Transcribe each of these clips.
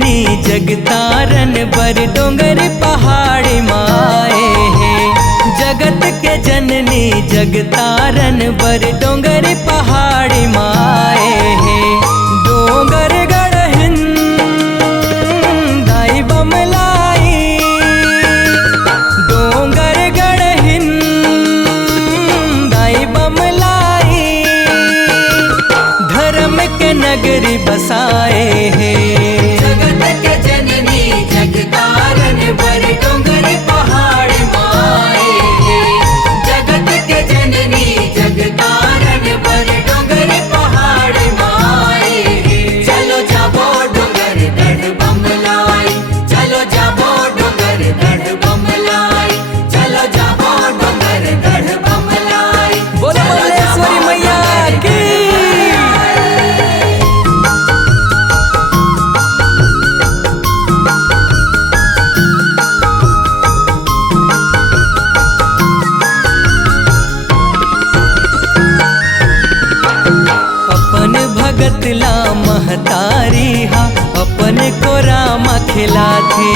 जननी जगतारन बर डोंगर पहाड़ी माए है। जगत के जननी जगतारन बर डोंगर पहाड़ी माए है। डोंगर गढ़हिन दाई बमलाई, डोंगर गढ़हिन दाई बमलाई, धर्म के नगरी बसाए है। जगत के जननी जगतारन बर डोंगर पहाड़ माए है। जगत के जननी जगतारन बर डोंगर पहाड़ माए है। चलो जाबो डोंगर दढ़ बमलाई, चलो जाबो डोंगर दढ़ बमलाई, चलो जाबो डोंगर दढ़ बमलाई। बोलो बमलेश्वरी मैया की। अपन भगत ला महतारी हा अपन को राम खिलाथे।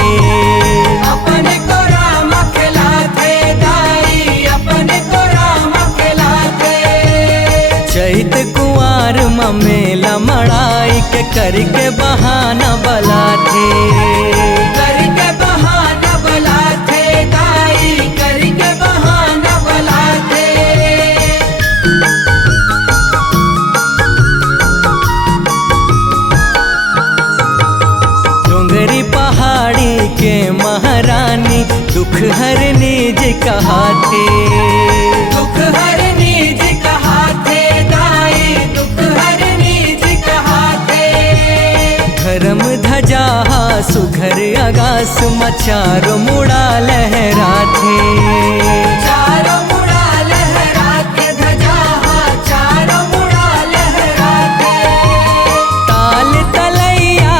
अपन को राम खिलाथे दाई, अपन को राम खिलाथे। चैत कुंवार मेला मड़ाई के करके बहाना बलाथे। करके बहाना बलाथे दाई, करके बहाना बलाथे। डोंगरी पहाड़ी के महारानी दुख हरनी जी कहाथे। दुख हरनी जी कहाथे दाई, दुख हरनी जी कहाथे। धर्म ध्वजा सुघर आगास मचारो मुड़ा लहराथे। चारों मुड़ा लहराते ध्वजा, चारों मुड़ा लहराते। ताल तलैया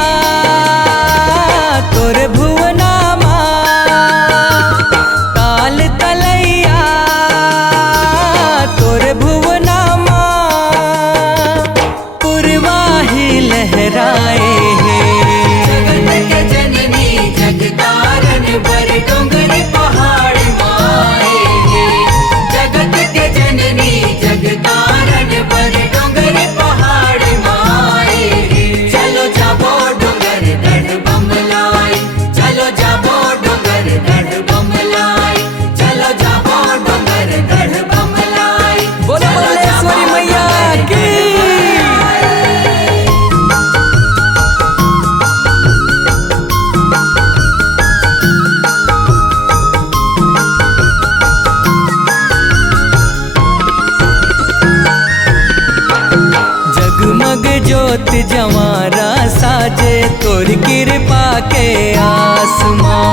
तोर भुवनामा, ताल तलैया तोर भुवनामा, पुरवाही लहराए है। जगत के जननी जगतारन बर डोंगर पहाड़ माए है। जगत के जननी जगतारन बर डोंगर पहाड़ माए है। चलो जाबो डोंगर दढ़ बमलाई, चलो जाबो डोंगर दढ़ बमलाई, चलो जाबो डोंगर दढ़ बमलाई। बोलो बमलेश्वरी मैया की। जगमग ज्योत जवारा साजे तोर कृपा के आसमां।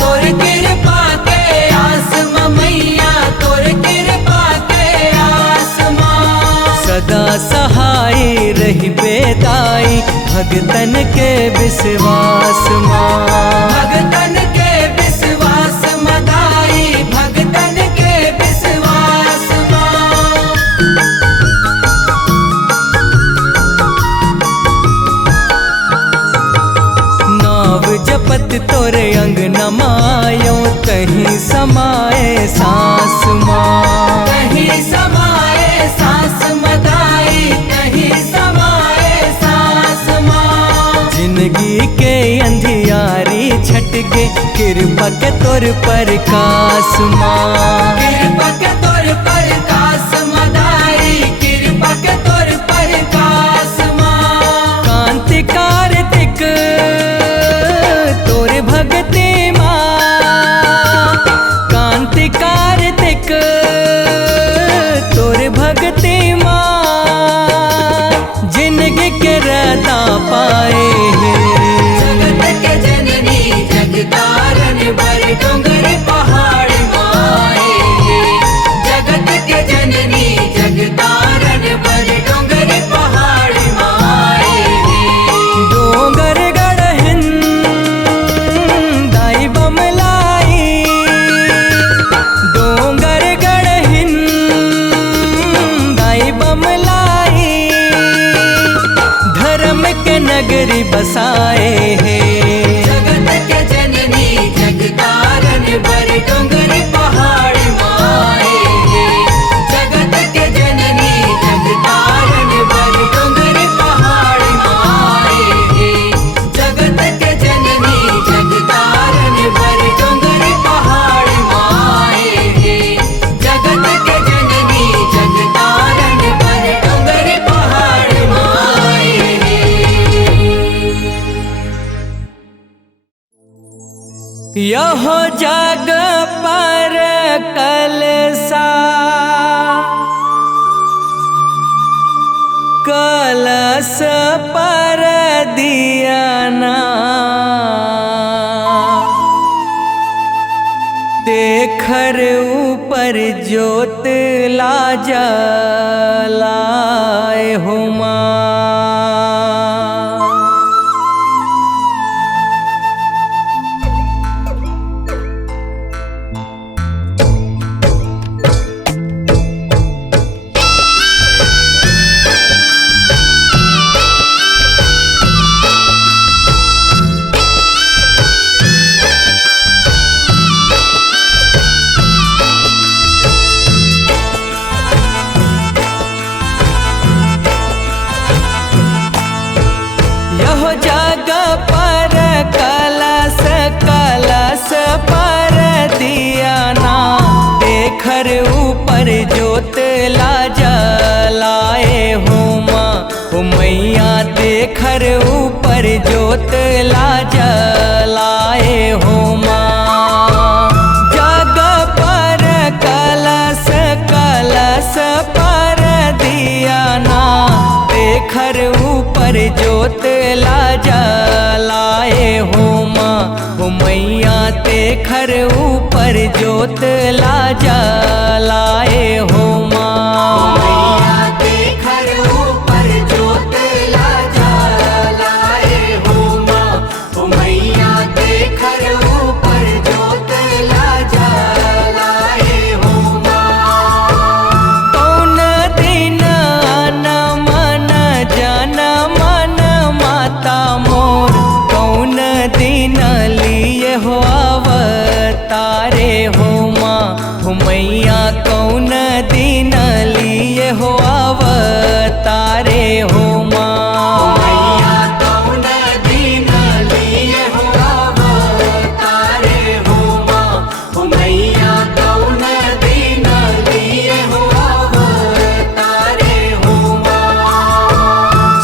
तोर कृपा के आसमां मैया, तोर कृपा के आसमां। सदा सहाय रही बेदाई भगतन के विश्वास माँ। भगतन के विश्वास मदाई, भगतन के विश्वास मां। नाव जपत तोरे अंग नमायो कहीं समाए सांस माँ। कहीं समाए सांस मदाई, कहीं समाए सांस मां। जिंदगी के अंधियारी छट गे कृपा के तोर प्रकाश माँ। कृपा के तोर प्रकाश मदाई, कृपा के तोर प्रकाश मां। कांति कार्तिक तोर भगति माँ। कांति कार्तिक तोर भगति माँ। जिंदगी के रहता पाए है। जगत के जननी जगतारन बर डोंगर पहाड़ माए है। जगत के जननी जगतारन बर डोंगर पहाड़ माए है। डोंगर गढ़हिन दाई बमलाई, डोंगर गढ़हिन दाई बमलाई, धर्म के नगरी बसाए है। यहो जग पर कलसा कलश पर दियाना देखर ऊपर ज्योत ला जलाए हुमा। जग पर कलश कलश पर दियाना देखर ऊपर ज्योत ला जलाए हुमा। मैया देखर ऊपर ज्योत ला जलाए हुमा। जग पर कलश कलश पर दियाना देखर ऊपर ज्योत ला जलाए हुमा। मैया देखर ऊपर ज्योत ला जलाए हुमा। मैया देखर ऊपर ज्योत ला जलाए हुमा। मैया देखर ऊपर ज्योत ला जलाए हुमा। कौन दिन न मन जन मन माता मोर कौन दिन लिए हो अवतारे हुमा। मैया कौन दिन लिए हो अवतारे हुमा। मैया कौन दिन लिए हो अवतारे हुमा। मैया कौन दिन लिए हो अवतारे हुमा।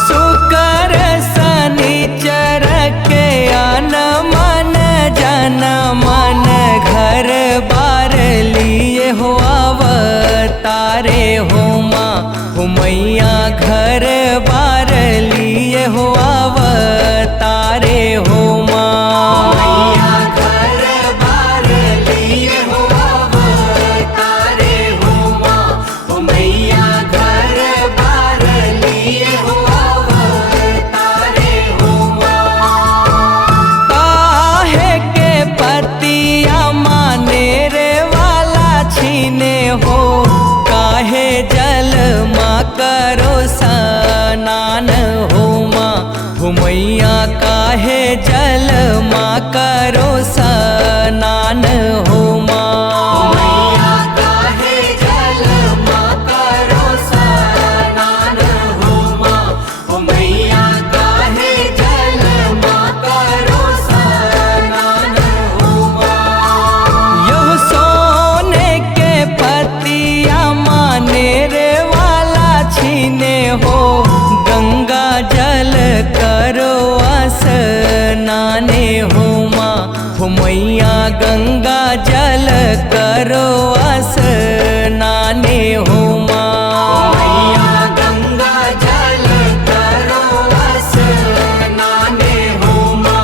शुक्र शनिचर के अन मन जन मन घर बार लिए हो अवतारे हुमा। मैया घर बार लिए हो अवतारे हुमा। मैया घर बार लिए हो अवतारे हुमा। मैया घर बार लिए हो अवतारे हुमा। काहे के पतिया माने रे वाला छीने हो काहे जल माँ करो स्नान होमा। मैया काहे जल माँ करो स्नान होमा। मैया काहे जल माँ करो स्नान होमा। मैया काहे जल माँ करो स्नान होमा। यह सोने के पतिया माने रे वाला छीने हो गंगा जल करो स्नाने होमा। मैया गंगा जल करो स्नाने होमा। मैया गंगा जल करो स्नाने होमा।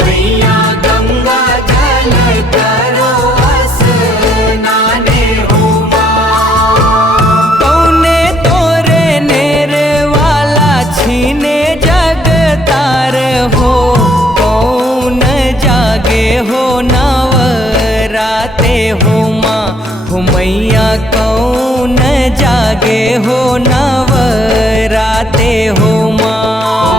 मैया गंगा जल करो स्नाने होमा। कौने तोरे नेरे वाला छीने जग तार हो कौन जागे हो नवराते हुमा। मैया कौन जागे हो नवराते हुमा।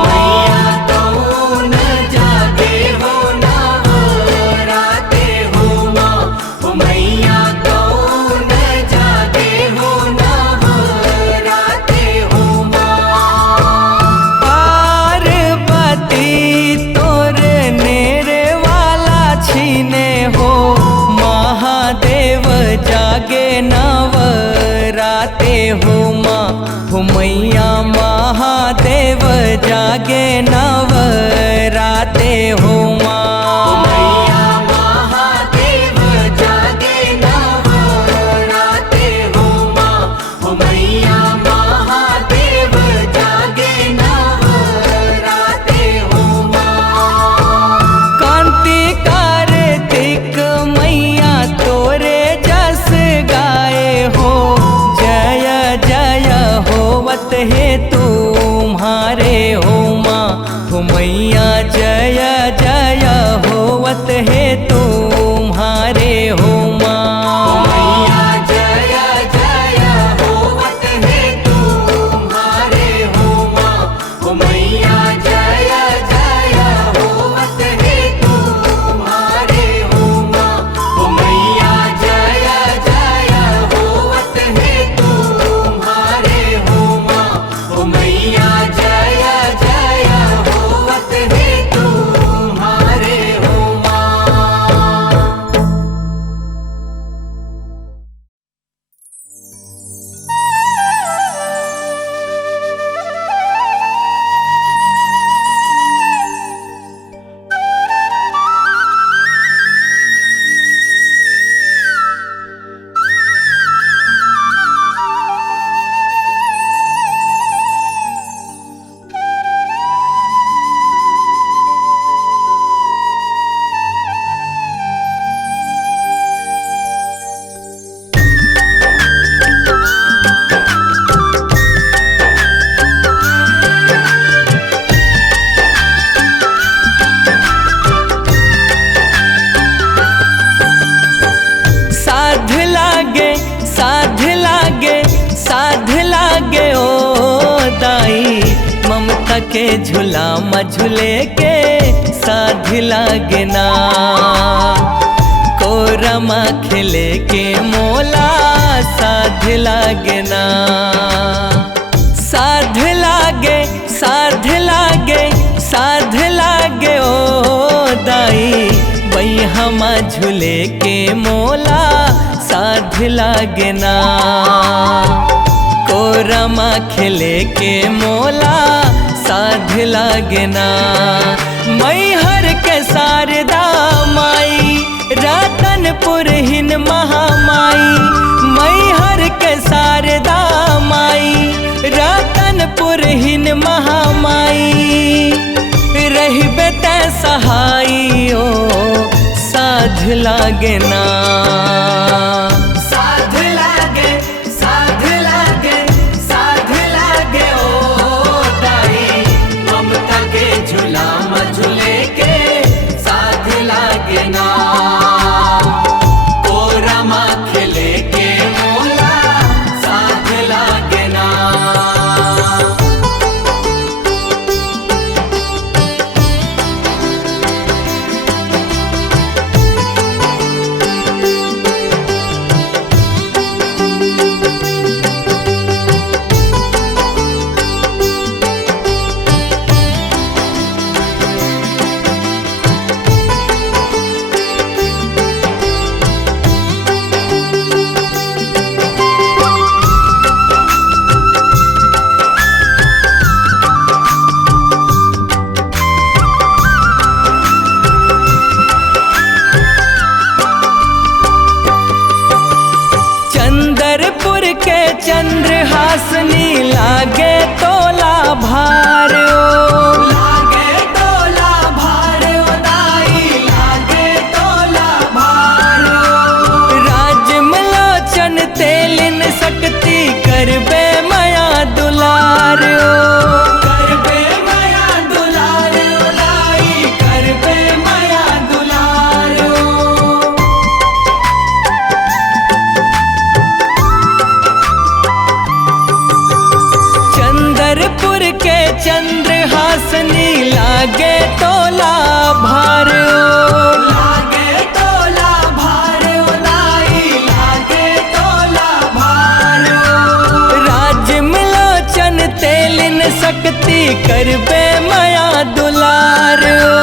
मैया कौन जागे हो नवराते हुमा। मैया कौन जागे हो नवराते हुमा। पार्वती तोर नेरे वाला छीने हो महादेव जागे नवराते हुमा। मैया महादेव जागे नवराते हुमा। मैया है तुम्हारे हो माँ हो मैया जय जय होवत है तुम्हारे हो माँ। मैया जय जय होवत है तुम्हारे हो माँ। मैया जय जय होवत है तुम्हारे हो माँ। मैया जय जय होवत है तुम्हारे हो माँ। मैया जय जय होवत है तुम्हारे हो माँ। साध लागे साध लागे साध लागे ओ दाई ममता के झूला मझुले के साध लागे ना कोरमा खेले के मोला साध लागे ना साध लागे साध लागे साध लागे ओ दाई वही हम झूले के मोला साध लागे ना कोरमा खेले के मोला साध लागे ना मैहर के शारदा माई रतनपुर हिन महामाई मैहर के शारदा माई रतनपुर हिन महामाई रहबे ते सहाई ओ साध लागे ना साध लागे साध लागे साध लागे ओ दाई ममता के झूला मझुले के साध लागे ना कोरमा खेले के मोला साध लागे ना। चंद्रपुर के चंद्रहासनी लागे तोला भार ओ लागे तोला भार ओ दाई लागे तोला भार ओ। राजमलोचन तेलिन शक्ति करबे माया दुलार ओ करबे माया दुलार ओ दाई करबे माया दुलार ओ। चंद्रपुर के चंद्रहासनी लागे तोला भार ओ लागे तोला भार ओ दाई लागे तोला भार ओ। राजमलोचन तेलिन शक्ति करबे माया दुलार ओ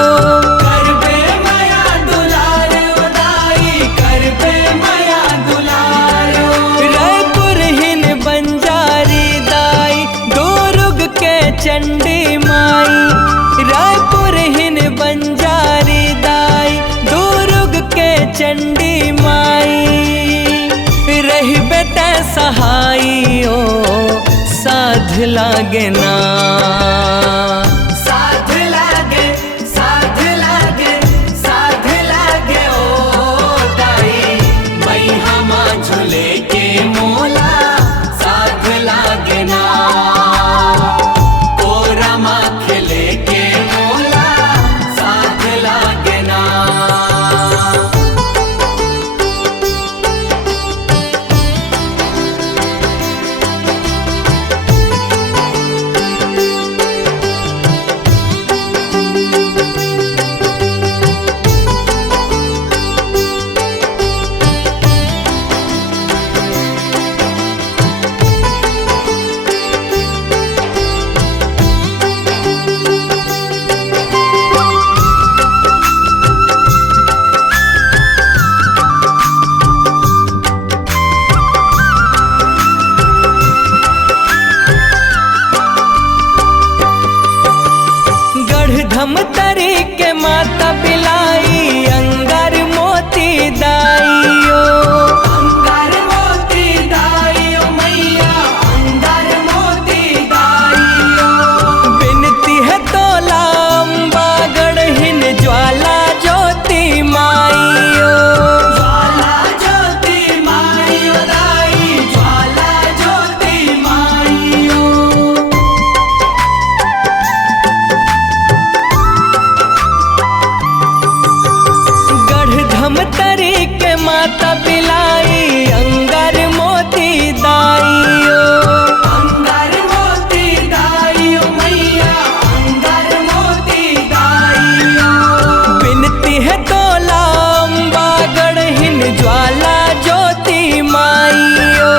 करबे माया दुलार ओ दाई करबे माया दुलार ओ। रायपुर हिन बंजारी दाई दुर्ग के चंडी माई रायपुर हिन बंजारी दाई दुर्ग के चंडी माई रहबे ते सहाई ओ साध लागे ना साध लागे साध लागे साध लागे ओ दाई मई हमा झूले के मोला साध लागे ना। धमतरी के माता बिलाई अंगार मोती दाइयो। अंगार मोती दाइयो मैया अंगार मोती दाइयो। बिनती है तोला अम्बा गढ़हिन ज्वाला ज्योति माइयो। ज्वाला ज्योति माइयो दाई ज्वाला ज्योति माइयो। गढ़ धमतरी के माता बिलाई अंगार मोती दाइयो। अंगार मोती दाइयो मैया अंगार मोती दाइयो। बिनती है तोला अम्बा गढ़हिन ज्वाला ज्योति माइयो।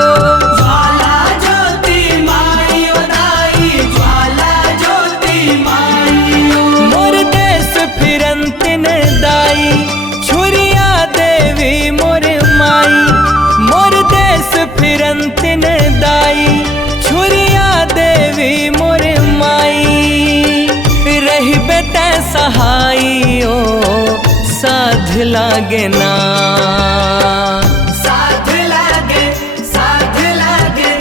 ज्वाला ज्योति माइयो दाई ज्वाला ज्योति माइयो। मोर देश फिरंतिन दाई छुरिया देवी मोर माई। मोर देश फिरंतिन दाई छुरिया देवी मोर माई। रहिबे तै सहाइयो साध लागे ना। साध लागे साध लागे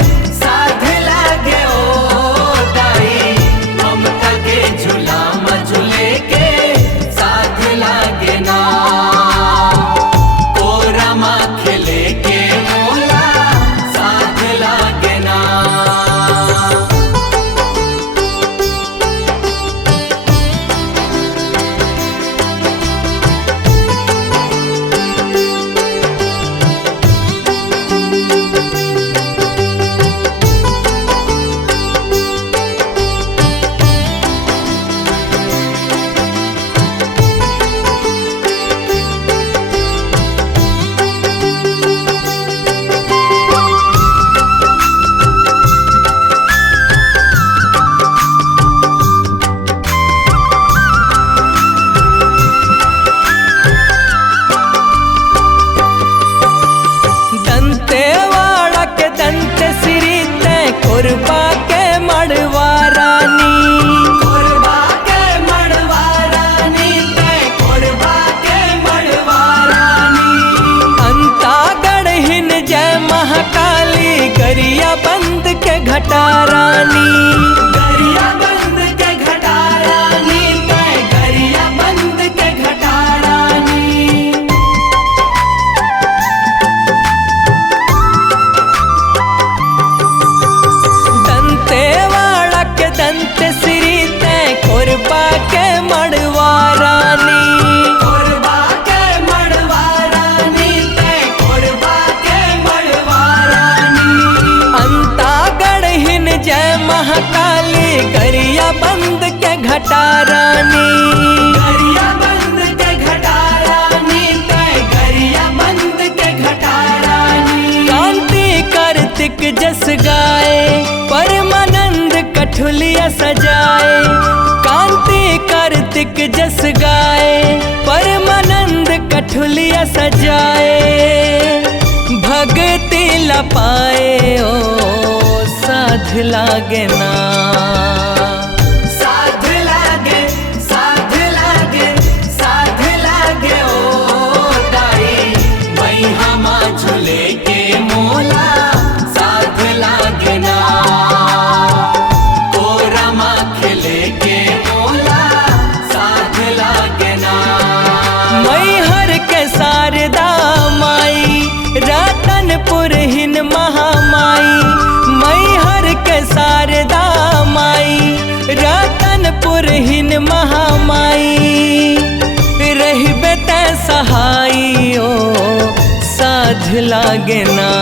साध लागे ओ दाई ममता के झूलाम झूले के साध लागे ना। कोरमा खेले के मोला साध लागे ना। दंतेवाड़ा के दंत श्री तय कोरबा के मड़वा रानी। कोरबा के मड़वा रानी ते कोरबा के मड़वा रानी। अंता गढ़हिन जय महाकाली गरिया बंद के घटा रानी। गरिया बंद के घटा रानी ते गरिया बंद के घटा रानी। दंतेवाड़ा के दंत श्री तय कोरबा के मड़वा रानी। कोरबा के मड़वा रानी ते कोरबा के मड़वा रानी। अंता गढ़हिन जय महाकाली गरिया बंद के घटा रानी। गरिया बंद के घटा रानी ते गरिया बंद के घटा रानी। कांति कार्तिक जस गाए परमानंद कठुलिया सजाए। कांति कार्तिक जस गाए परमानंद कठुलिया सजाए। भगति लपाए ओ साध लागे ना। साध लागे साध लागे साध लागे ओ दाई मैया माँ झूले के मोला साध लागे ना। कोरमा खेले के मोला साध लागे ना। मैहर के शारदा माई रतनपुर हिन महामाई। मैहर के शारदा माई रतनपुर हिन महामाई। रहिबे तै सहाइयो साध लागे ना।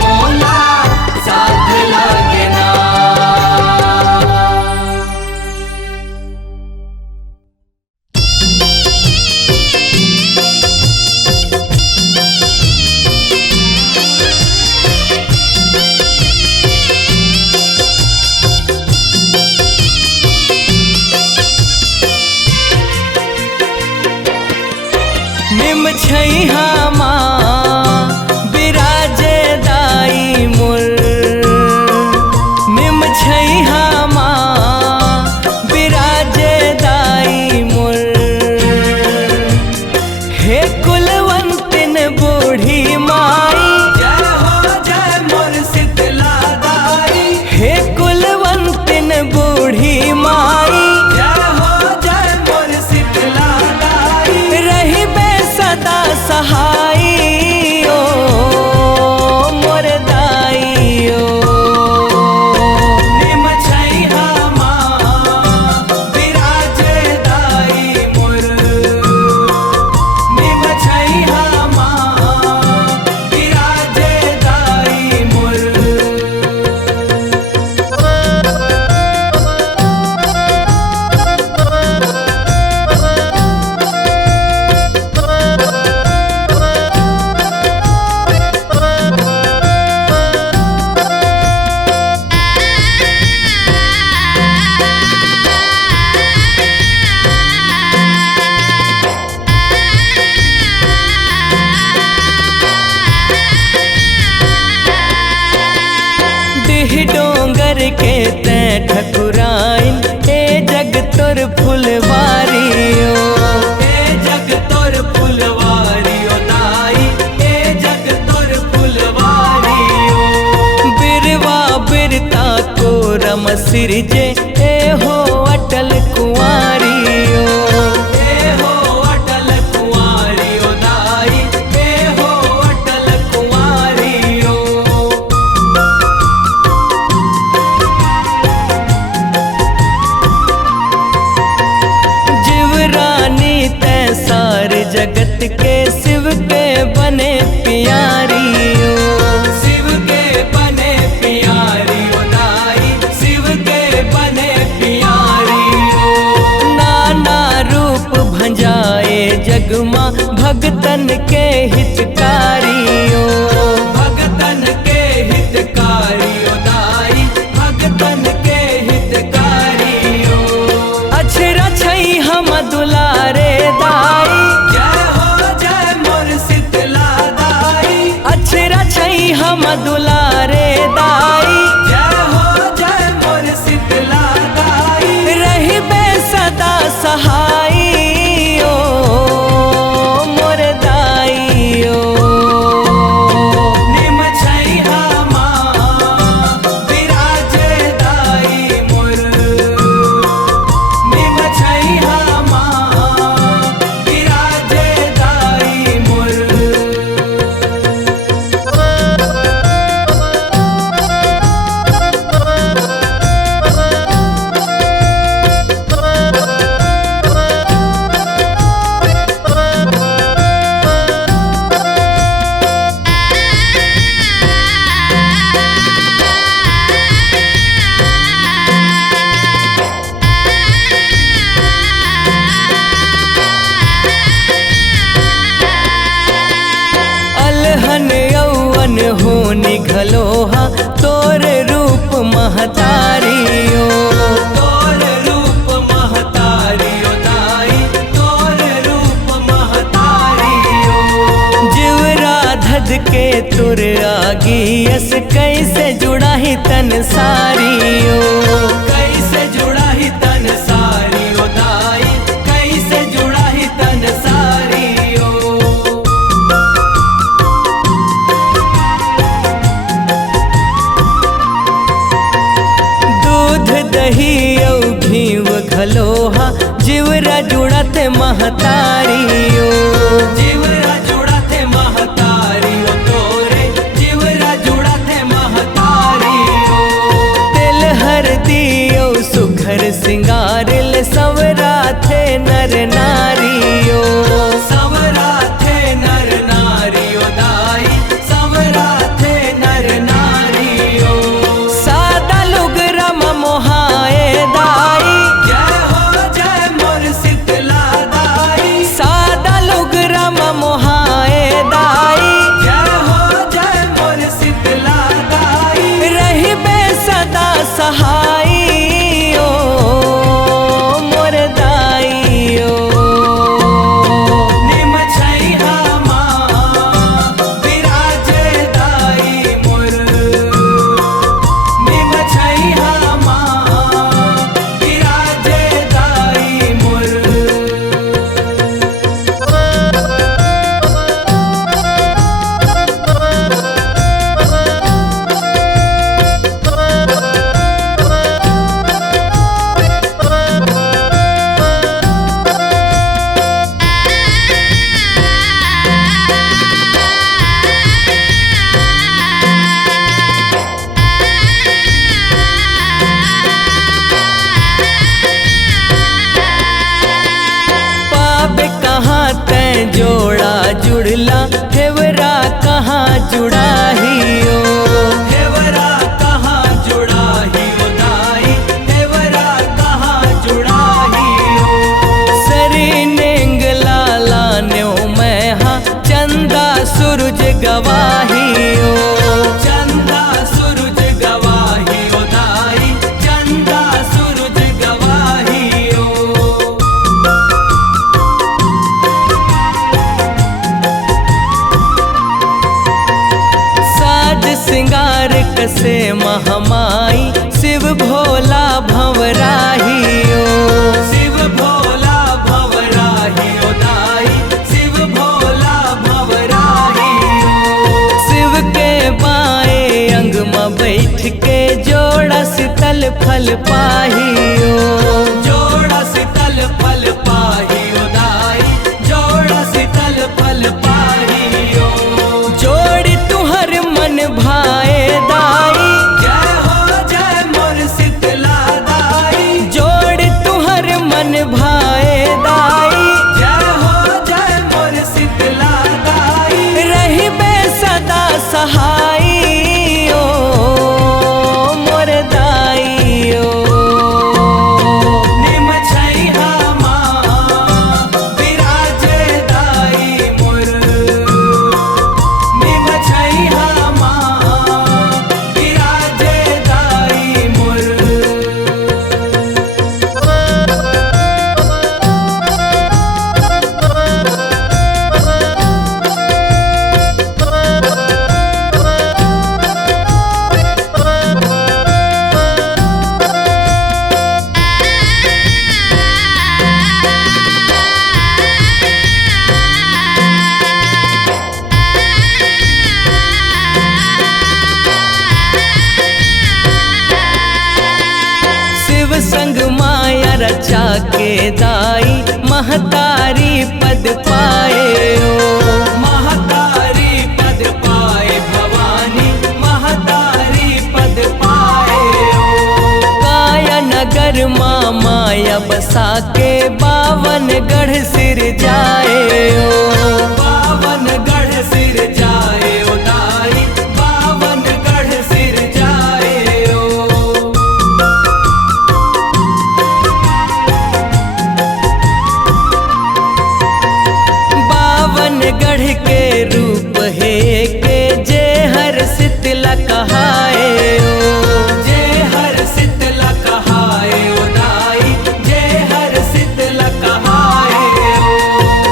मोला सिरजे ए हो अटल कुंवारियो। ए हो अटल कुंवारियो दाई, ए हो अटल कुंवारियो। जीवरानी तै सारे जगत के शिव के बने प्यारियो। शिव के बने प्यारियो दाई, शिव के बने प्यारियो। नाना रूप भंजाए जगमा भगतन के हितकारियो। भगतन के हितकारियो दाई, भगतन के हितकारियो। अछरा छई हम दुलारे दाई, जय हो जय मोर शीतला दाई। अछरा छई हम दुलारे दाई, जय हो जय मोर शीतला दाई। रहिबे सदा सहाई ओ मोर दाई ओ। निम छैहा माँ विराजे दाई मोर, निम छैहा माँ विराजे दाई मोर। अलहन यौवन हो निघलोहा तोर रूप महतारियो। तोर रूप महतारियो दाई, तोर रूप महतारियो। जीवरा धद के तुर आगी यस कैसे जुड़ा ही तन सारियो। कैसे जुड़ा ही तन सारियो दाई, कैसे जुड़ा ही तन सारियो। दूध दही औ घीव घलोहा जीवरा जुड़त महतारियो। जीवरा जुड़त महतारियो तोरे, जीवरा जुड़त महतारियो। तिल हरदी औ सुघर सिंगारिल सवरा थे नर नारियो। सवरा थे नर नारियो दाई, सवरा थे नर नारियो। सादा लुगरम मोहाए दाई, जय हो जय मोर शीतला दाई। सादा लुगरम मोहाए दाई, जय हो जय मोर शीतला दाई। रहिबे सदा सहाई ओ फल पाहियो। जोड़ा शीतल फल पाहियो दाई, जोड़ा शीतल फल पाहियो। जोड़ी तुहर मन भाए दाई, जय हो जय मोर शीतला दाई। जोड़ी तुहर मन भाए दाई, जय हो जय मोर शीतला दाई। रहिबे सदा सहाई ओ मोर दाइयो। निम छैहा माँ विराजे दाई मोर, निम छैहा माँ विराजे दाई मोर। शिव संग माया रचा के दाई, महतारी पद पाए ओ। महतारी पद पाए भवानी, महतारी पद पाए ओ। काया नगर माँ माया बसा के, बावन गढ़ सिर जाए ओ। बावन गढ़ सिर जाए ओ दाई, बावन गढ़ सिर जाए ओ। बावन गढ़ के रूप है के, जे हर शीतला कहाए ओ। जे हर शीतला कहाए ओ दाई, जे हर शीतला कहाए ओ।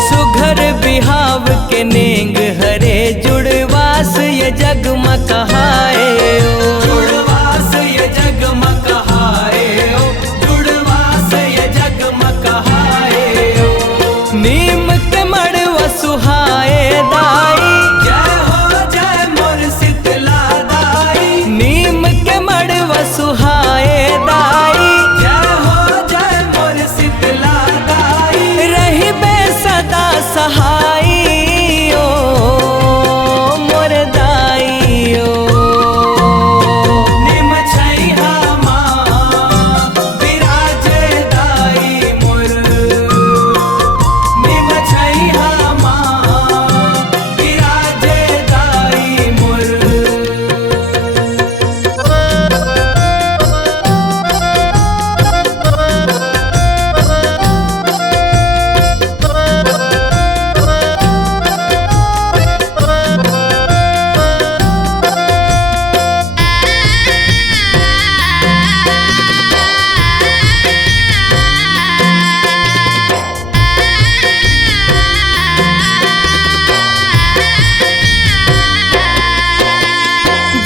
सुघर बिहाव के नेंग हरे, जुड़वास ये जगमा कहाए ओ। जुड़वास ये जगमग कहाए ओ, जुड़वास ये जगमग कहाए ओ। नीम के मड़वा सुहाए दाई, जय हो जय मोर शीतला दाई। नीम के मड़वा सुहाए दाई, जय हो जय मोर शीतला दाई। रहिबे सदा सहाई ओ मोर दाइयो। निम छैहा माँ विराजे दाई मोर, निम छैहा माँ विराजे दाई मोर।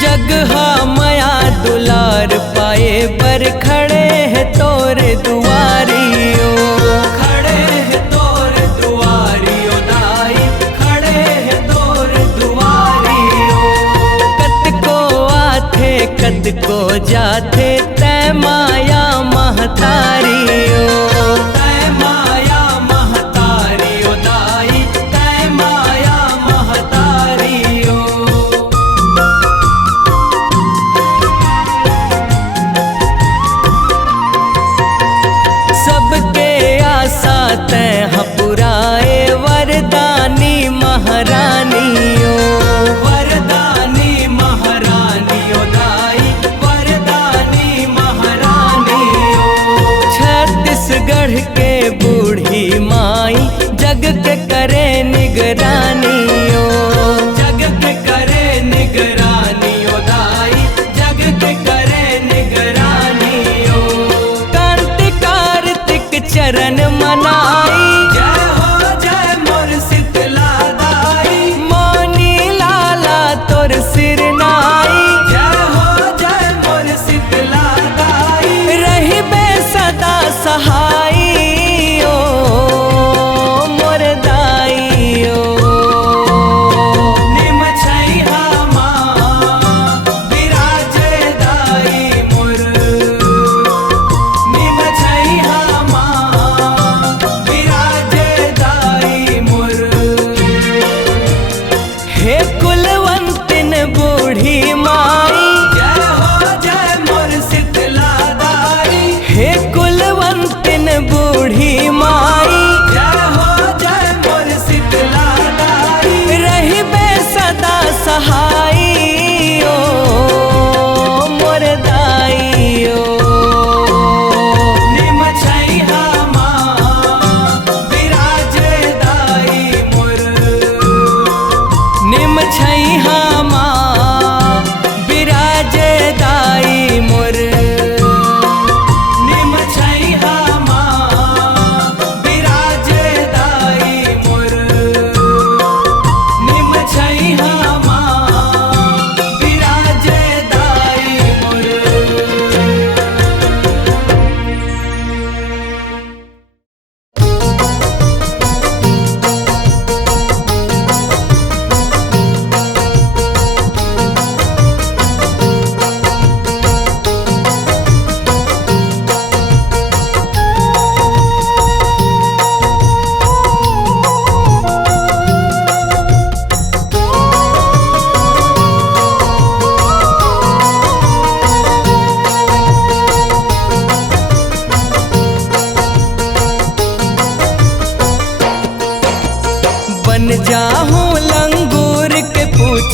जगहा माया दुलार पाए, बर खड़े है तोर दुआरियो। खड़े है तोर दुआरी ओ दाई, खड़े है तोर दुआरी ओ। कत को आथे कत को जाथे, तै माया महतारियो। तै माया महतारी ओ दाई, तै माया महतारी ओ। सबके आशा तैं पुराए, वरदानी महारानियो। वरदानी महारानी ओ दाई, वरदानी महारानी ओ। छत्तीसगढ़ के बूढ़ी माई, जग के करे निगरानियो। जग के करे निगरानी ओ दाई, जग के करे निगरानी ओ। कांति कार्तिक चरण मनाई, जय हो जय मोर शीतला दाई। मौनी लाला तोर सिर नाई, जय हो जय मोर शीतला दाई। रहिबे सदा सहाई ओ मोर दाइयो। निम छैहा माँ विराजे दाई मोर,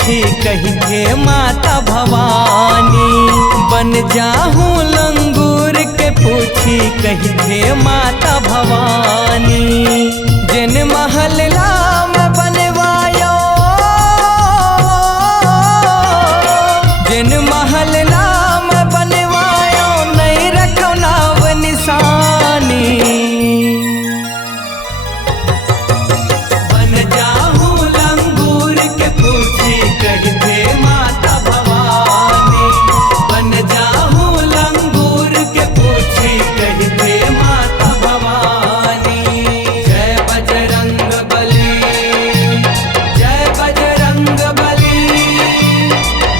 पूछी कही थे माता भवानी। बन जाऊं लंगूर के पूछी कही थे माता भवानी। जिन महल लाम बनवायो, जिन महल लाम बनवायो नहीं रखो नाव निशानी। बन जाऊं लंगूर के पूछी कही थे माता भवानी। बन जाऊं लंगूर के पूछी कही थे माता भवानी। जय बजरंग बली, जय बजरंग बली,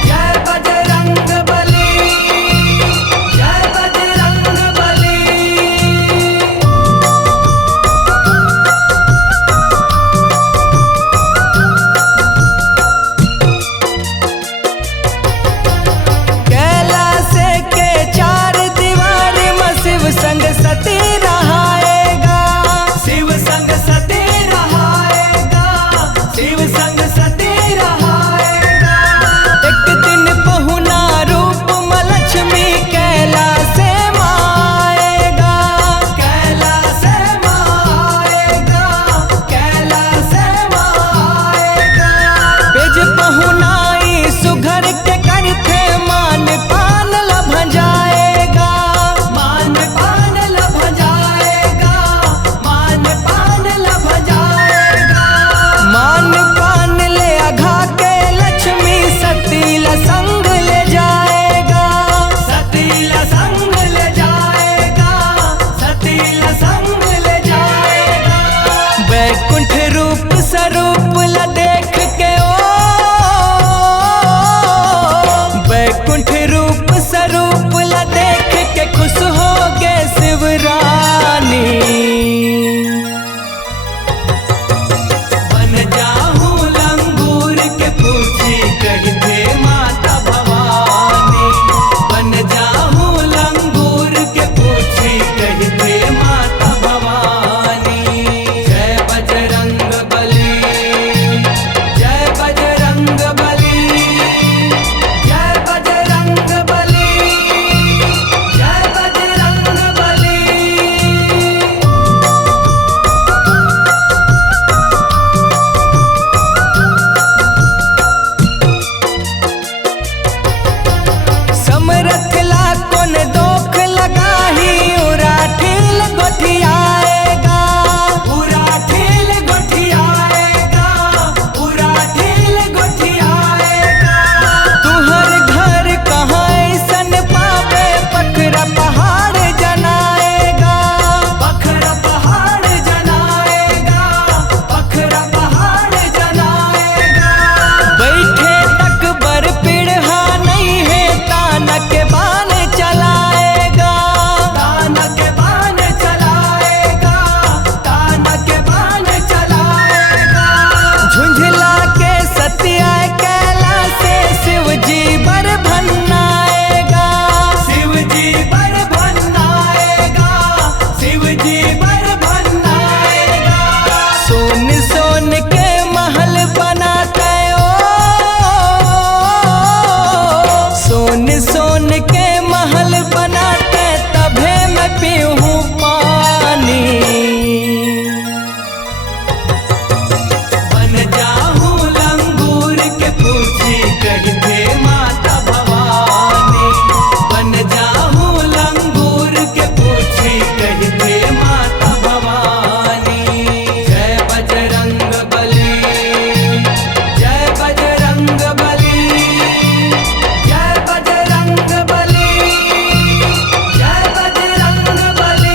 जय बजरंग बली, जय बजरंग बली। कैलाश के चार दीवार में शिव संग सती रहाएगा, शिव संग सती रहाएगा, शिव संग सती रहाएगा। एक दिन पहुना रूप में लक्ष्मी कैलाश में आएगा, कैलाश में आएगा, कैलाश में आएगा। बिज पहुनाई सुघर के करते मान पान लभ जाएगा, मान पान लभ जाएगा, मान पान लभ जाएगा। मान पान ले अघा के लक्ष्मी सतीला संग ले जाएगा, सतीला संग ले जाएगा, सतीला संग ले जाएगा। बैकुंठ रूप स्वरूप ला देख के ओ, बैकुंठ रूप स्वरूप ला देख के खुश हो गए शिवरानी। बन जाऊं लंगूर के पूछी कही थे माता भवानी। बन जाऊं लंगूर के पूछी कही थे माता भवानी। जय बजरंग बली, जय बजरंग बली, जय बजरंग बली, जय बजरंग बली। समरथ ला कोन दोख लगाही उरा ठील गोठियाएगा, उरा ठील गोठियाएगा, उरा ठील गोठियाएगा। तुहर घर कहाँ ऐसन पावे पखरा पहाड़ जनाएगा, पखरा पहाड़ जनाएगा, पखरा पहाड़ जनाएगा। बैठे तकबर पिढ़ा नहीं है ताना के बान चलाएगा, ताना के बान चलाएगा, ताना के बान चलाएगा। झुंझला के सत्या कैलाश से शिव जी बर भन्नाएगा, शिव जी बर भन्नाएगा, शिव जी बर भन्नाएगा। सोन सोन के महल बनाते ओ, सोन सोन के महल बनाते तभे मैं पीऊँ पानी। बन जाऊं लंगूर के पूछी कही थे माता भवानी। बन जाऊं लंगूर के पूछी कही थे माता भवानी। जय बजरंग बली, जय बजरंग बली, जय बजरंग बली, जय बजरंग बली।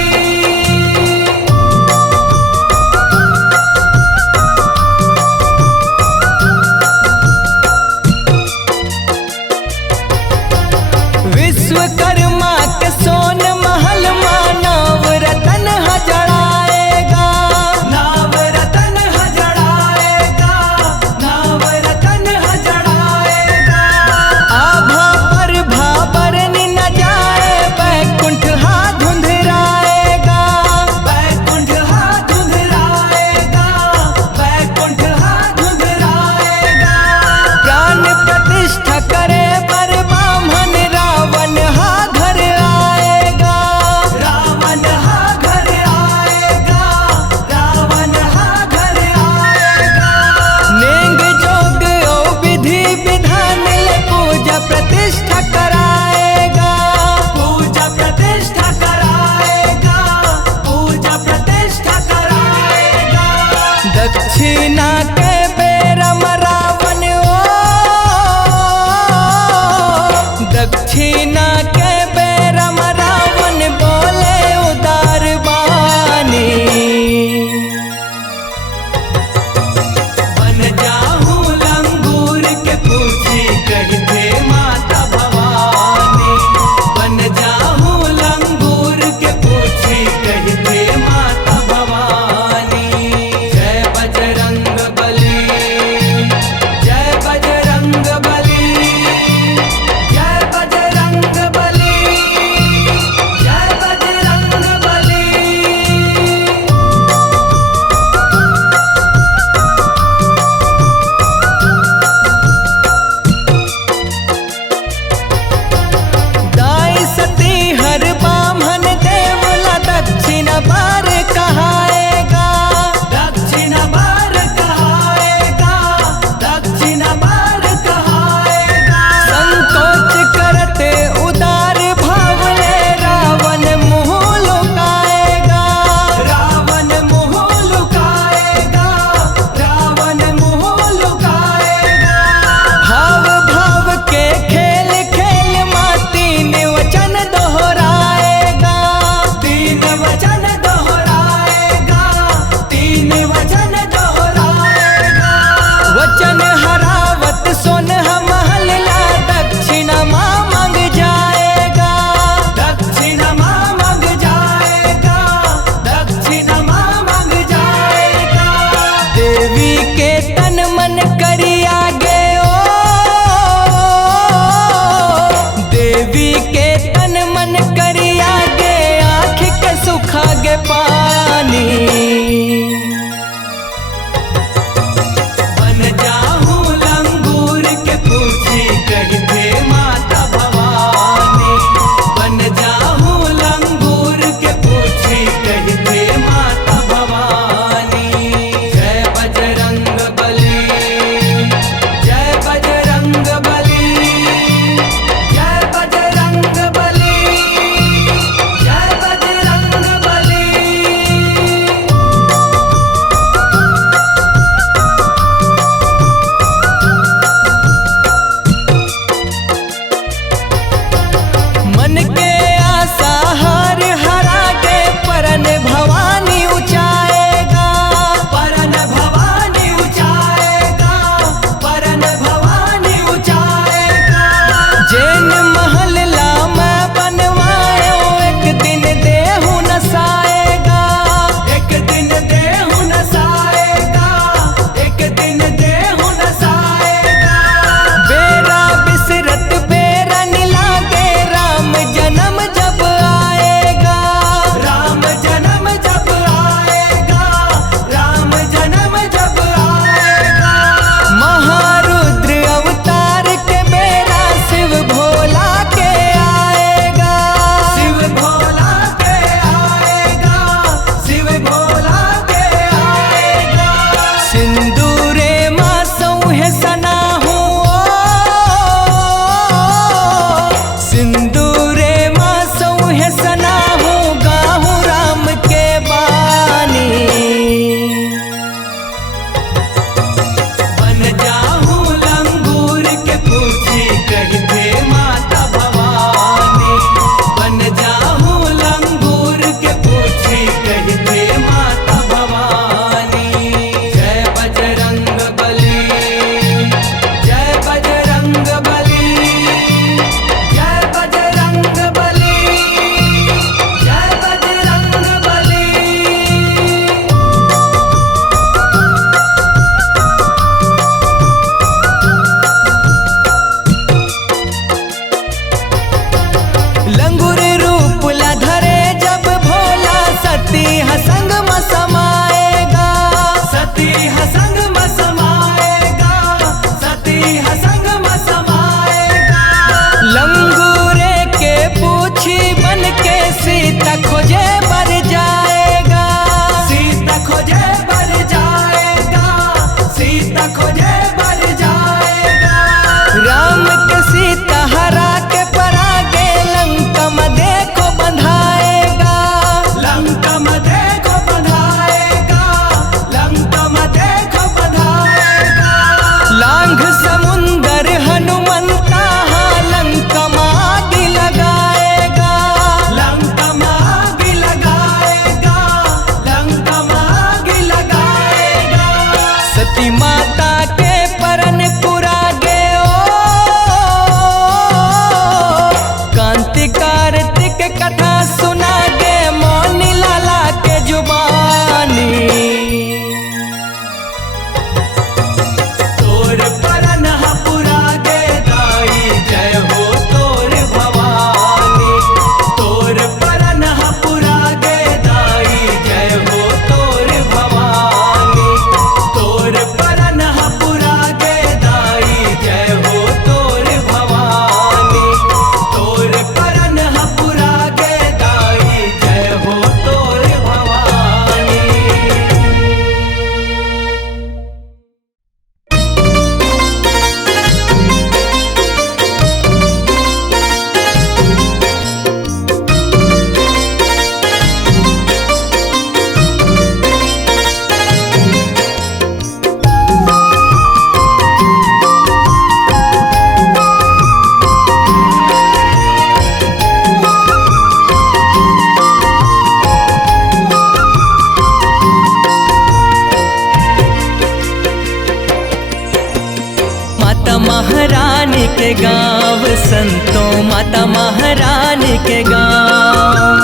संतों माता महारानी के गाँव,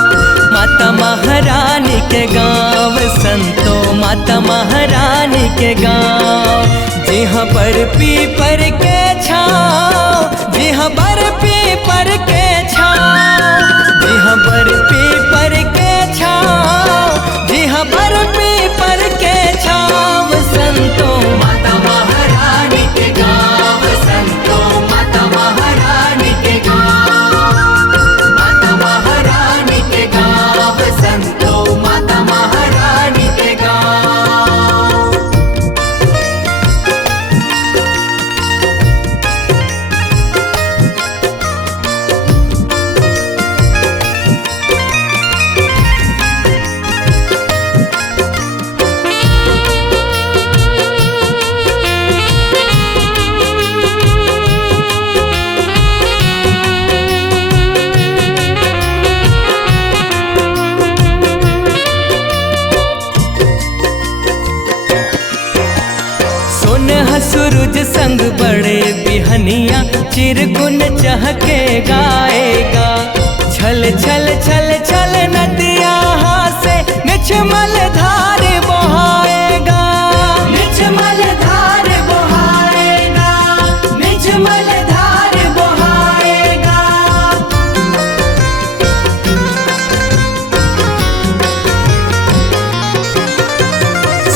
माता महारानी के गाँव, संतों माता महारानी के गाँव। जहाँ पर पीपर के छाँव, जहाँ पर पीपर के छाँव, जहाँ पर पीपर के छाँव, जहाँ पर पीपर के छाँव, संतों माता महारानी के गाँव, संतों माता महारानी के गाँव, माता महारानी के गाँव, संतों माता महारानी के गाँव। सूरज संग बड़े बिहनिया चिरगुन चहके गाएगा। छल छल छल छल नदिया से निछमल धार बहाएगा, निछमल धार बहाएगा, निछमल धार बहाएगा।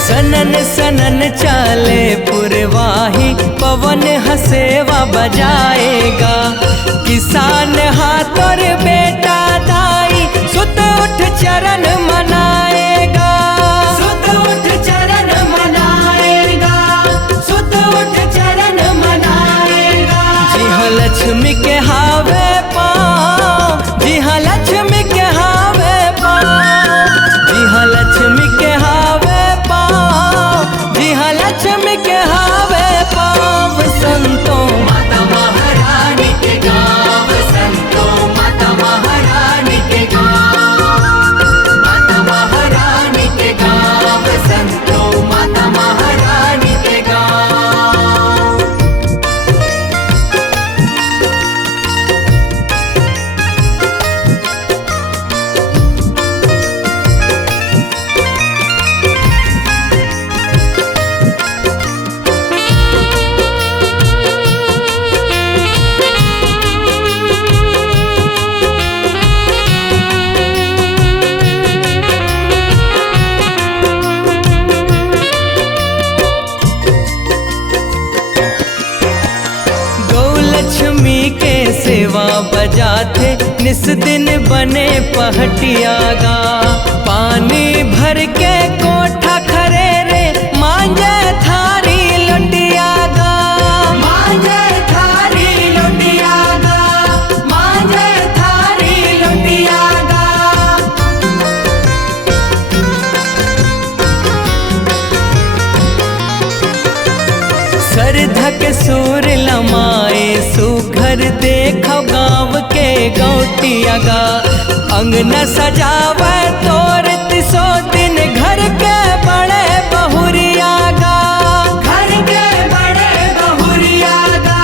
सनन सनन चाले पुरवाही, पवन हसेवा बजाएगा। किसान हाथ और बेटा दाई सुत उठ चरण मनाएगा, सुत उठ चरण मनाएगा, सुत उठ चरण मनाएगा। जिहाँ लक्ष्मी के हावे पाँव, जिहाँ लक्ष्मी के हावे पाँव, जिहाँ लक्ष्मी के हावे पाँव, जिहाँ लक्ष्मी के हावे पाँव, संतों माता महारानी के गाँव, संतों माता महारानी के गाँव, माता महारानी के गाँव, संतों माता महारानी के गाँव। लक्ष्मी के सेवा बजाते निस दिन बने पहटियागा। पानी भर के कोठा खरे रे मांझे थारी लुटियागा, मांझे थारी लुटियागा, मांझे थारी लुटियागा। सरधक सूर लमाए सुघर देखो गाँव के गौटियागा। अंगना सजावे तोर तिसो दिन घर के बड़े बहुरियागा, घर के बड़े बहुरियागा,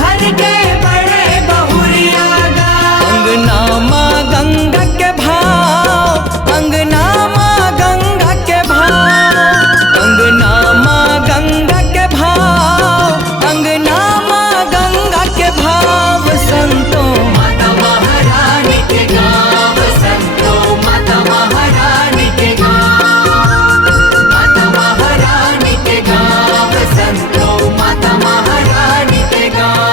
घर के बड़े बहुरियागा। अंगना माँ गंगा के भाव, अंगना माँ गंगा के भाव, अंगना माँ गंगा के भाव, अंगना माँ गंगा के भाव, संतों माता महारानी के गाँव, संतों माता महारानी के गाँव, माता महारानी के गाँव, संतों माता महारानी के गाँव।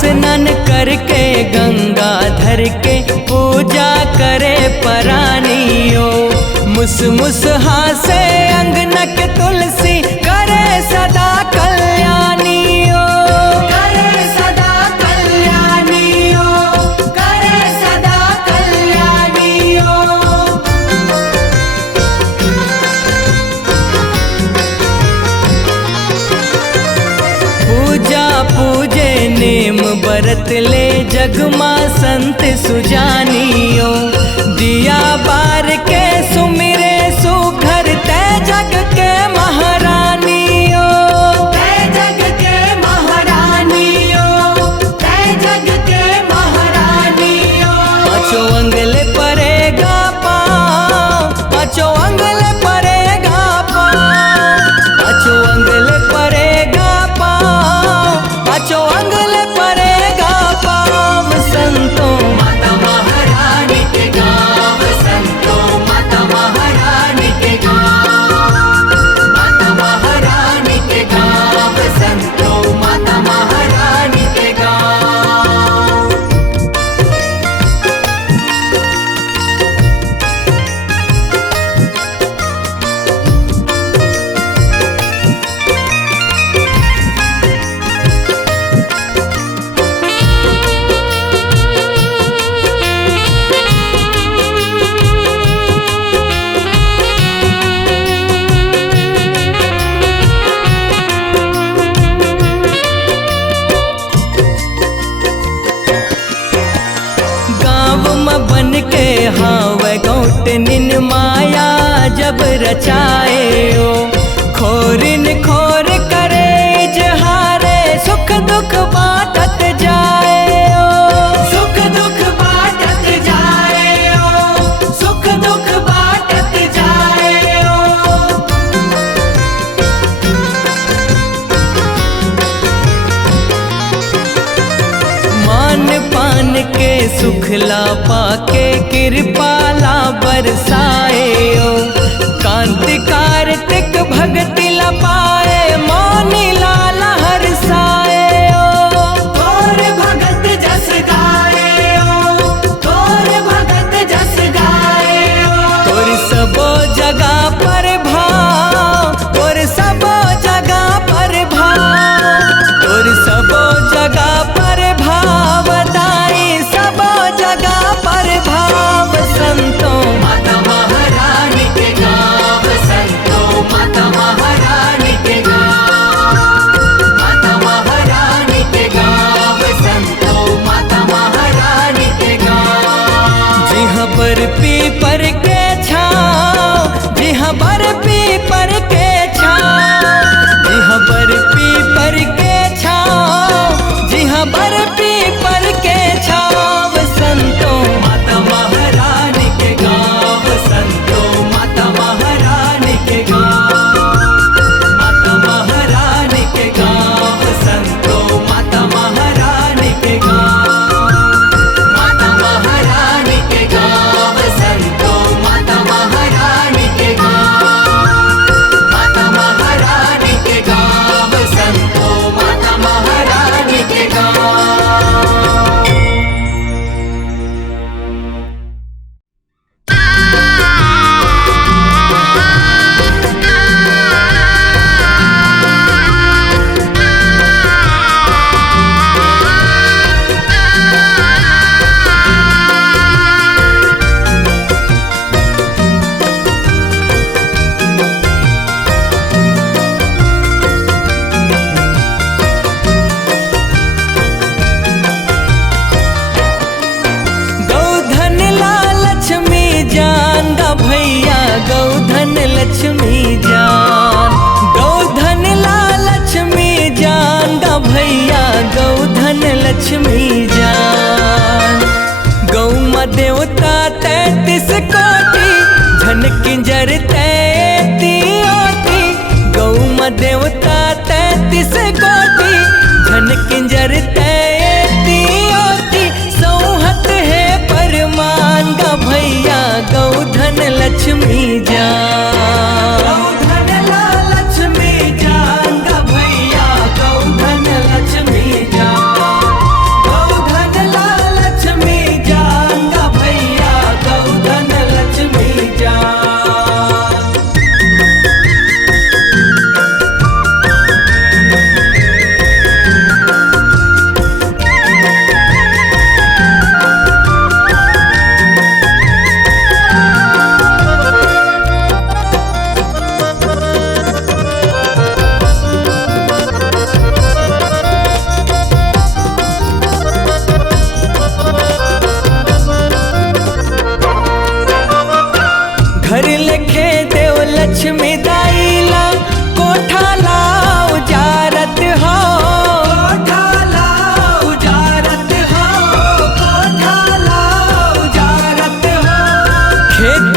स्नान करके गंगा धर के पूजा करे परानियो। मुस मुस हासे अंगना के तुलसी करे सदा कल्याणियो, बरत ले जगमा संत सुजानियो, दिया बार के सुमिरे सुघर तै जग के महारानियो। तै जग के महारानियो, तै जग के महारानियो। पाँचों अंगल परेगा पाँव, पाँचों अंगल परेगा पाँव, पाँचों अंगल परेगा पाँव, पाँचों अंगल परेगा पाँव संतों। माता महारानी के गाँव संतों, माता महारानी के गाँव, माता महारानी के गाँव संतों, माता महारानी के गाँव। गाँव में बन के हावे गौट निन माया जब रचाए ओ, खोरिन खोर करे जहारे सुख दुख बाटत जाए ओ। सुख दुख बाटत जाए ओ, सुख दुख बाटत जाए ओ। मान पान के सुखला पाके कृपाला बरसाए ओ, कांति कार्तिक भगति ला पाए मौनी लाल हरसाए ओ। तोर भगत जस गाए ओ, तोर भगत जस गाए ओ। तोर सबो जगह पर भाव, तोर सबो जगह पर भाव, तोर सबो जगह पर भाव दाई, सबो जगह पर भाव संतों। माता महारानी के गाँव संतों, माता महारानी के गाँव, माता महारानी के गाँव संतों, माता महारानी के गाँव। जिहाँ पर पीपर के छाँव, जिहाँ पर पीपर के छाँव, जिहाँ पर पीपर के छाँव, जिहाँ पर पीपर के छाँव संतों। माता महारानी के गाँव संतों, माता महारानी के गाँव, माता महारानी के गाँव संतों, माता महारानी के गाँव, माता महारानी के गाँव संतों, माता महारानी के गाँव,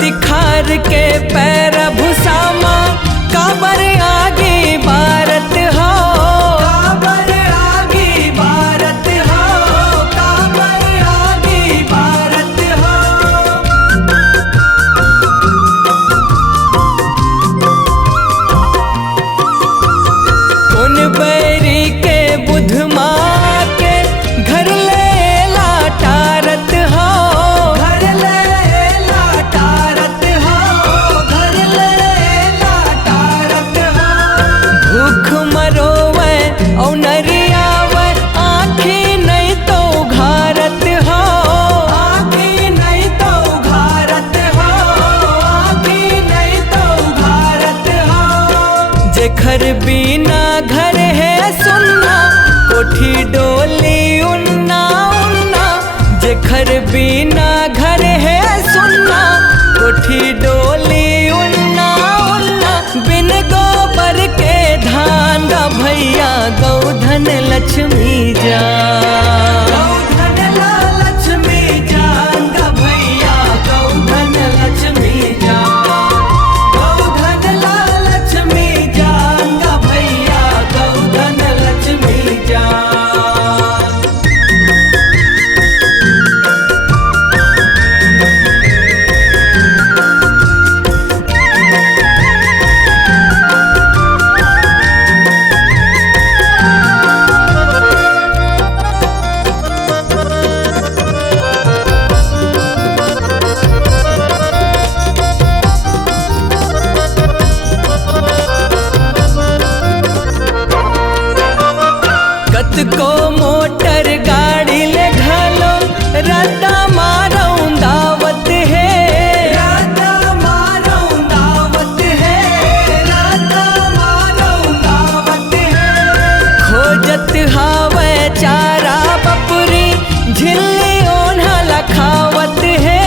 तिखार के पैर भुसामा काबर आगे भारत हो, काबर आगे भारत हो, काबर आगे भारत हो। कौन बैरी के बुध माँ के घर ले लाटारत हो, घर ले लाटारत हो, घर ले लाटारत हो। भूख मरोवे औ नरियावे आँखी नहीं तो घारत हो, आँखी नहीं तो घारत हो, आँखी नहीं तो घारत हो। जेखर बिना घर है सुन्ना कोठी डोली उन्ना उन्ना, जेखर बिना घर है सुन्ना कोठी डोली उन्ना उन्ना। बिन गोबर के धान गा भैया गौधन लक्ष्मी जा, गौधन लक्ष्मी जान गा भैया, गौधन लक्ष्मी जान, गौधन लक्ष्मी जान गा भैया, गौधन लक्ष्मी जान। कत को मोटर गाड़ी ले घलो रद्दा मारो दावत है, राधा मारो दावत है, राधा मारो दावत है। खोजत हावे चारा बपुरी झिल्ली ओन्हा लखावत है,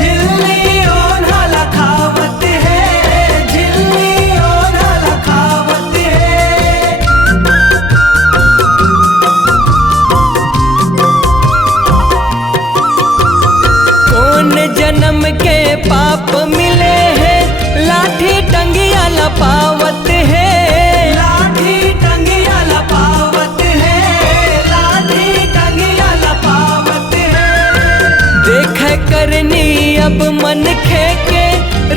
झिल्ली ओढ़ा लखावत है, झिल्ली ओढ़ा लखावत है। कौन जन्म के पाप मिले हैं लाठी टंगिया लपावत है, लाठी टंगिया लपावत है, लाठी टंगिया लपावत है। देख करनी अब मन खे के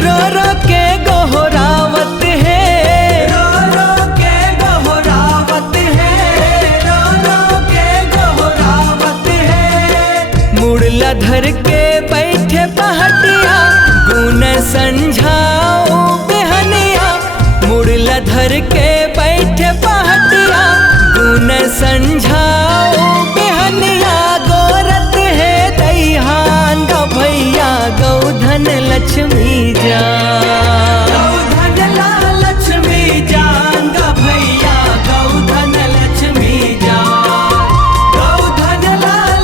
रो रो के गोहरावत है, रो रो के गोहरावत है, रो रो के गोहरावत है। मुड़ला धर के बैठे पहटिया गुन संझाओ बेहनिया, मुड़ला धर के बैठे पहटिया गुन संझाओ बेहनिया। गोरत है दैहान गा भैया गौधन लक्ष्मी जा, गौधन लक्ष्मी जान गा भैया, गौधन लक्ष्मी जान, गौधन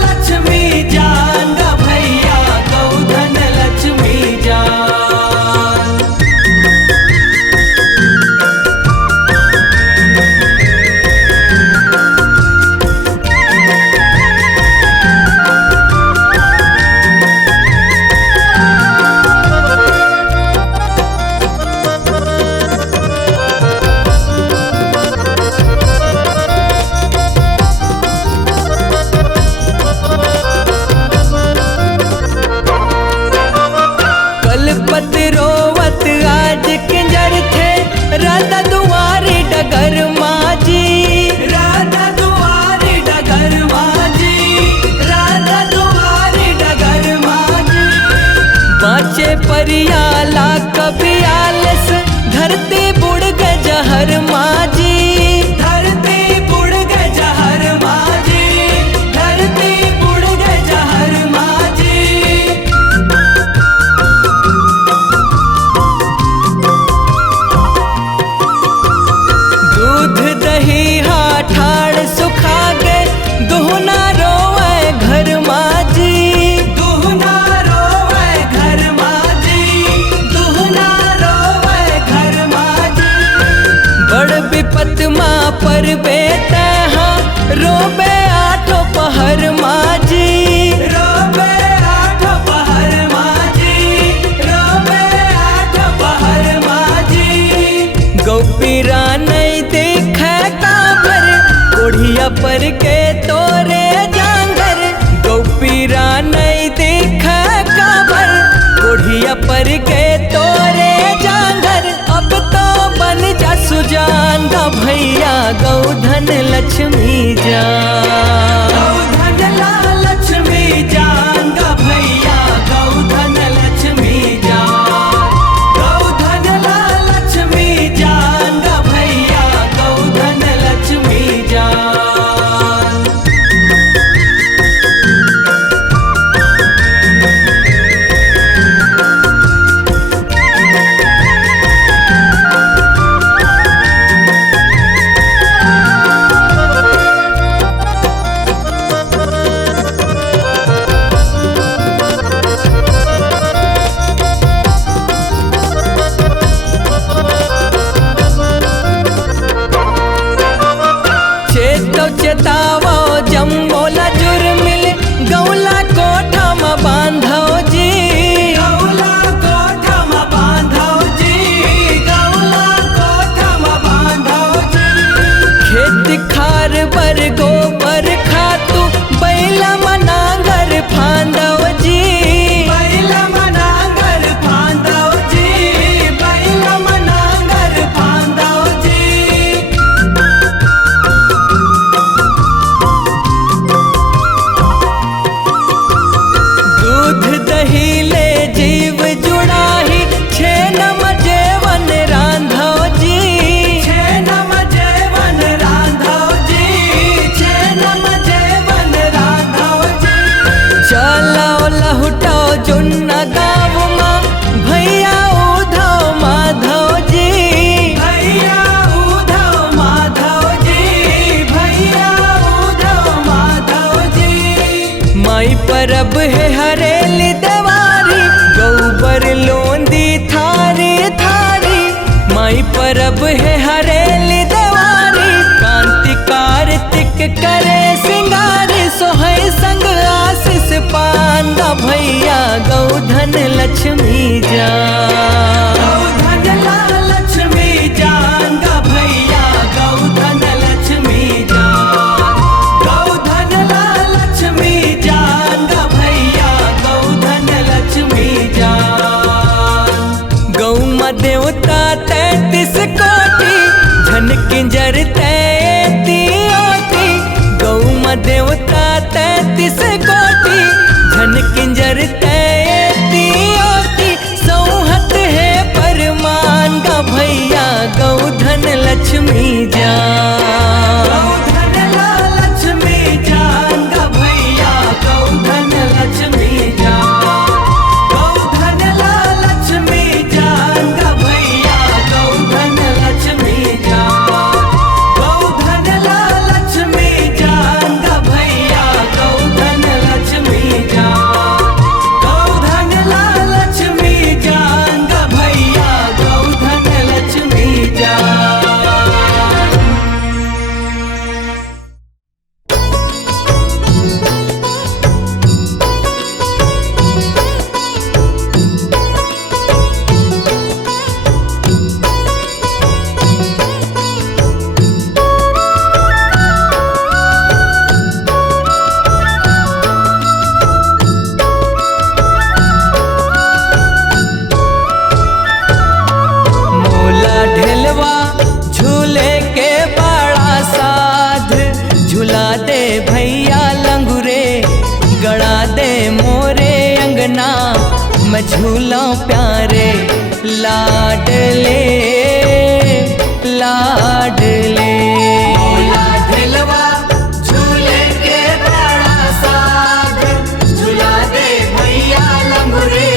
लक्ष्मी जान गा भैया, गौधन लक्ष्मी जान। कलपत रोवत आज किंजर थे राधा दुआरी डगर माजी, राधा दुआरी डगर माजी, राधा दुआरी डगर माजी। बाँचे परियाला कबियालस धरती बुड़ गए जहर माजी, धरती बुड़ गए जहर माजी, धरती बुड़ गए जहर माजी। दूध दही हाठाड़ सुखा गए दुहना रोवे घर माजी, दुहना रोवे घर माजी, दुहना रोवे घर माजी। बड़ विपत है हरेली देवारी, गौबर लोंदी थारी थारी। माई परब है हरेली देवारी, कांति कार्तिक करे सिंगारी। सोहे संग आशीष पांदा भैया, गौधन लक्ष्मी जान। गौधन लक्ष्मी जान गा भैया, गौधन लक्ष्मी जान। गौधन लक्ष्मी जान गा भैया, गौधन लक्ष्मी जान। गौ देवता 33 कोटि, झन किंजर 33। गौ देवता 33 कोटि, झन किंजर 33। सौहत है परमान गा भैया, गौधन लक्ष्मी जान। गौधन लक्ष्मी जान गा भैया, गौधन लक्ष्मी जान। गौधन लक्ष्मी जान गा भैया, गौधन लक्ष्मी जान। गौधन लक्ष्मी जान गा भैया, गौधन लक्ष्मी जान। गौधन लक्ष्मी जान गा भैया, गौधन लक्ष्मी जान। मोला ढेलवा झूले के बड़ा साध, झूला दे भैया लंगुरे, गड़ा दे मोरे अंगना। मैं झूला प्यारे लाडले लाडले। मोला ढेलवा झूले के बड़ा साध, झूला दे भैया लंगुरे,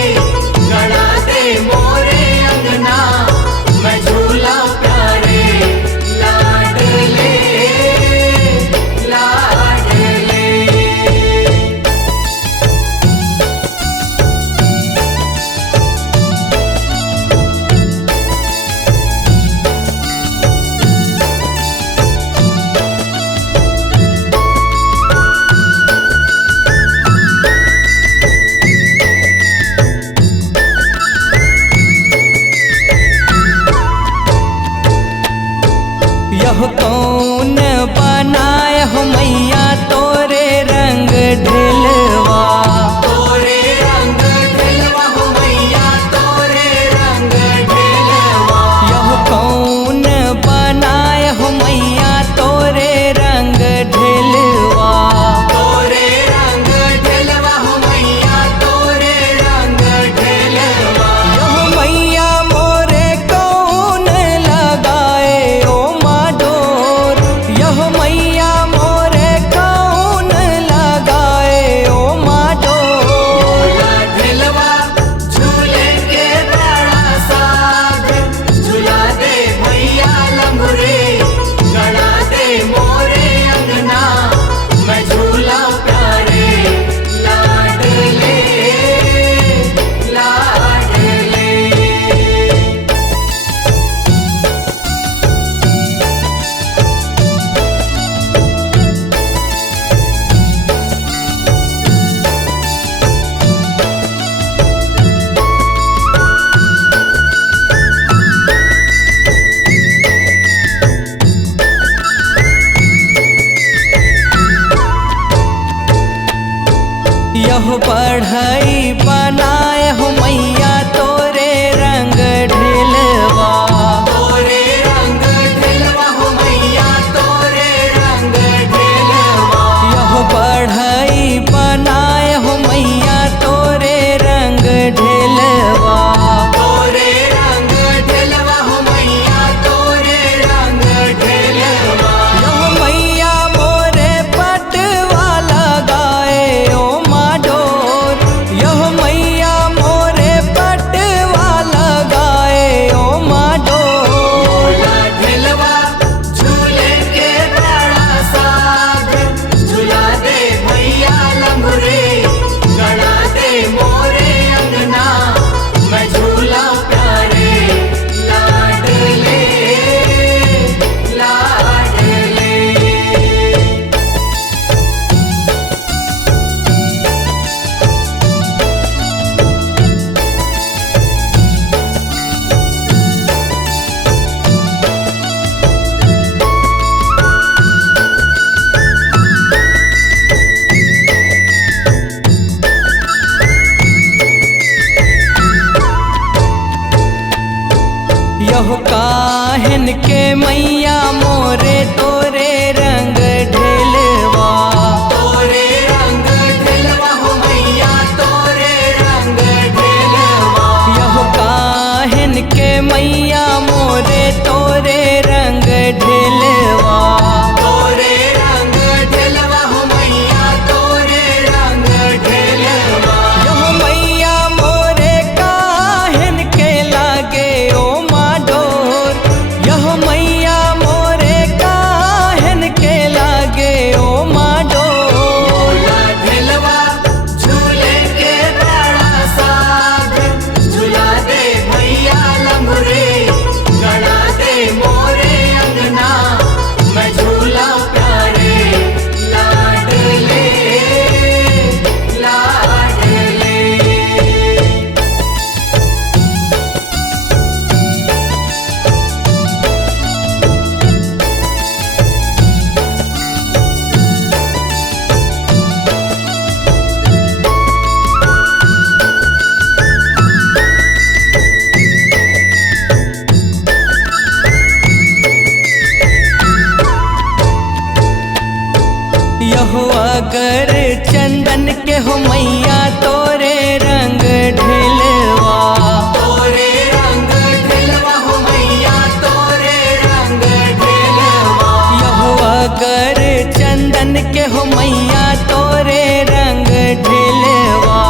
गड़ा दे मोरे अंगना। मैं झूला प्यारे लाडले लाडले। यहो काहन के मैया मोरे तोरे रंग ढेलवा, तोरे रंग ढेलवा हो मैया तोरे रंग ढेलवा। यहो काहन के मैया मोरे तोरे रंग ढेलवा, तोरे रंग ढेलवा हो मैया तोरे रंग ढेलवा। यहो मैया मोरे काहन के लागे ओ माडोर, यहो मैया मोरे काहन के लागे ओ माडोर। झूला ढेलवा झूले के बड़ा साथ, झूला दे भैया लंगुरे गड़ा दे मोरे अंगना, मैं झूला प्यारे लाडले लाडले। यहो अगर चंदन के हो मैया तोरे रंग ढेलवा, तोरे रंग ढेलवा हो मैया तोरे रंग ढेलवा। यहो अगर चंदन के हो मैया तोरे रंग ढेलवा,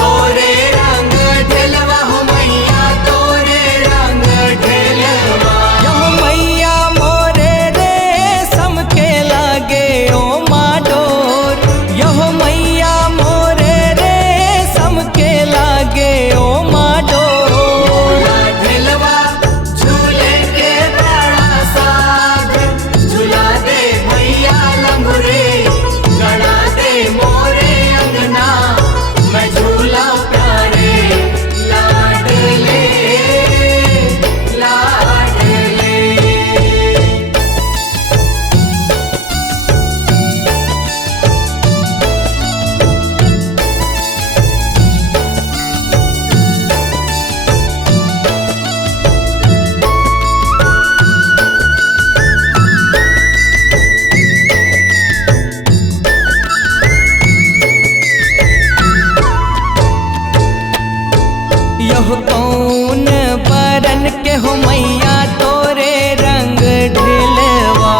तोरे रंग ढेलवा हो मैया तोरे रंग ढेलवा। यहो मैया मोरे रेशम के लागे ओ माडोर, यहो मैया मोरे रेशम के लागे ओ माडोर। झूला ढेलवा झूले के बड़ा साथ, झूला दे भैया लंगुरे गड़ा दे मोरे अंगना, मैं झूला प्यारे लाडले लाडले। यह कौन बरन के हो मैया तोरे रंग ढेलवा,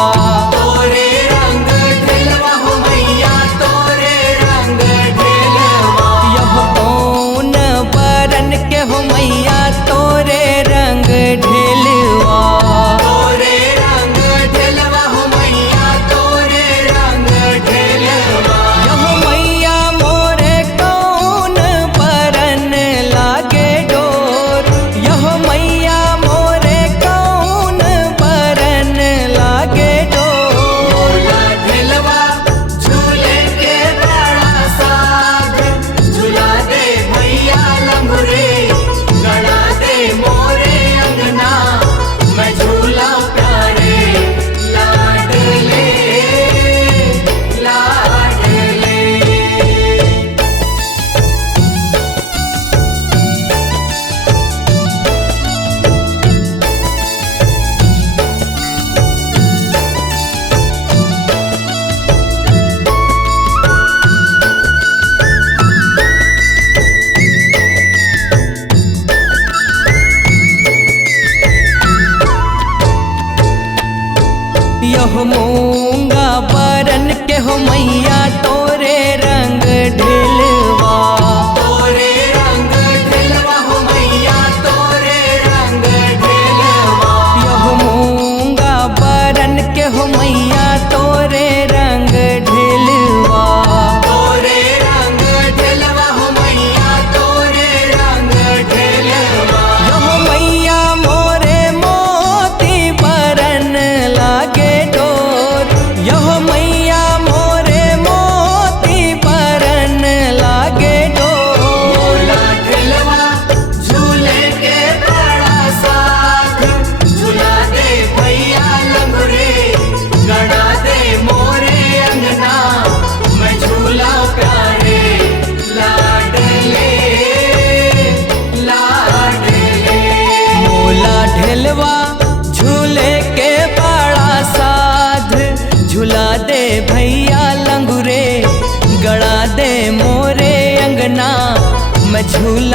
तोरे रंग ढेलवा हो मैया तोरे रंग ढेलवा। यह कौन बरन के हो मैया तोरे रंग ढेलवा, तोरे रंग ढेलवा हो मैया तोरे रंग ढेलवा। यह मैया मोरे कौन बरन लागे डोर, यह मैया मोरे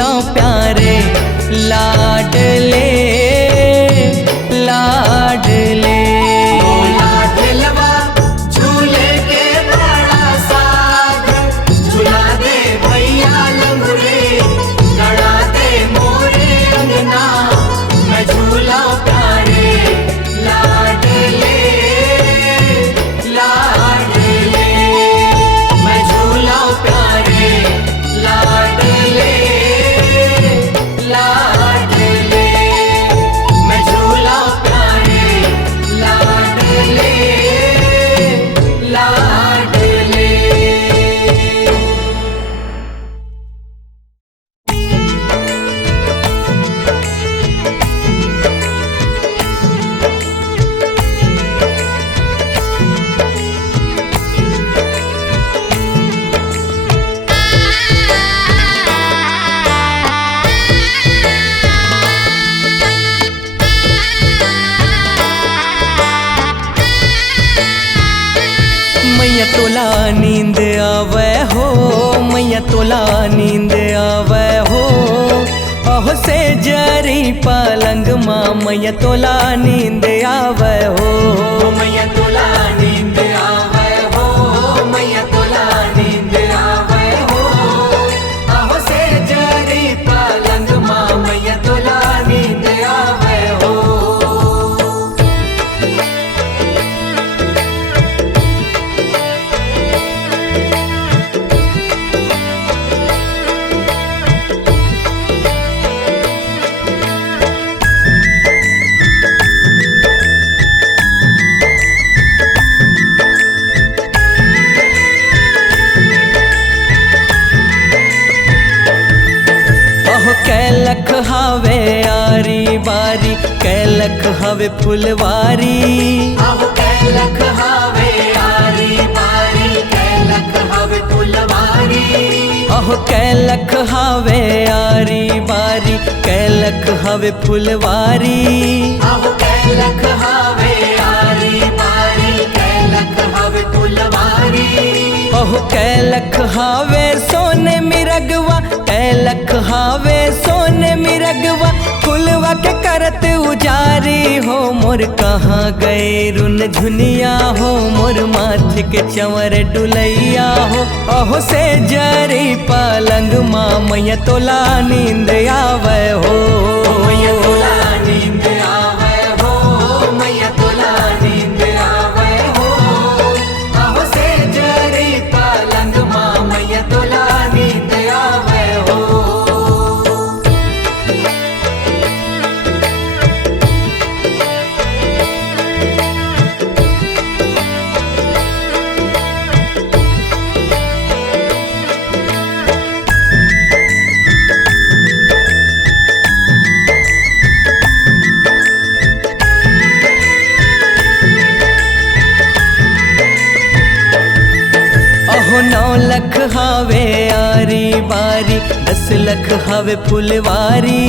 झूला प्यारे लाडले लाडले। लाडलवा झूले के बड़ा साथ, झूला दे भैया लंगूरे, लड़ा दे मोरे अंगना, मैं झूला प्यारे लाडले लाडले, मैं झूला प्यारे लाडले लाडले, मैं झूला प्यारे लाडले लाडले। मैया तोला नींद आवे हो, मैया तोला नींद आवे हो, अहो से जरी पलंग माँ मैया तोला नींद आवे हो। मैया तोला नींद आवे हो, मैया तोला नींद आवे हो, आहो से जरी पलंग माँ मैया तोला नींद आवे हो। कैलख हावे आरी बारी, कैलख हावे फुलवारी, आहो कैलख हावे आरी बारी, कैलख हावे फुलवारी, अहो कैलख हावे आरी बारी, कैलख हावे फुलवारी, आहो कैलख हावे आरी बारी, कैलख हावे फुलवारी, अहो कैलख हावे सोने मिरगवा, कैलख हावे सोने मिरगवा, फुलवा के करत उजारी हो, मोर कहाँ गए रुन झुनिया हो, मोर माथे के चंवर डुलैया हो, अहो से जरी पलंग माँ मैया तोला नींद आवे हो। मैया तोला नींद आवे हो, मैया तोला नींद आवे हो, आहो से जरी पलंग माँ मैया तोला नींद आवे हो। अहो 9 लख हावे आरी बारी, 10 लख हावे फुलवारी,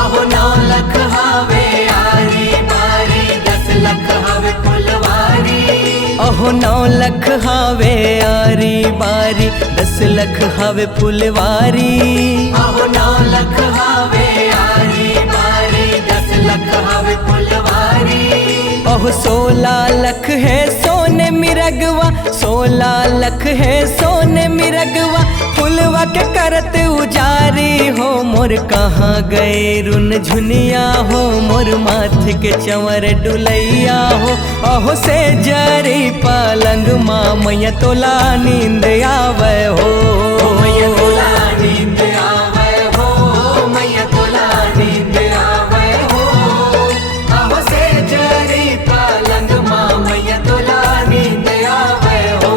आहो 9 लख हावे आरी बारी, 10 लख हावे फुलवारी, अहो 9 लख हावे आरी बारी, 10 लख हावे फुलवारी, आहो 9 लख हावे आरी बारी, 10 लख हावे फुलवारी, अहो 16 लख है सोने मिरगवा, 16 लख है सोने मिरगवा, फुलवा के करत उजारी हो, मोर कहाँ गए रुन झुनिया हो, मोर माथे के चंवर डुलैया हो, अहो से जरी पलंग माँ मैया तोला नींद आवे हो। मैया तोला नींद आवे हो, मैया तोला नींद आवे हो, आहो से जरी पलंग माँ मैया तोला नींद आवे हो।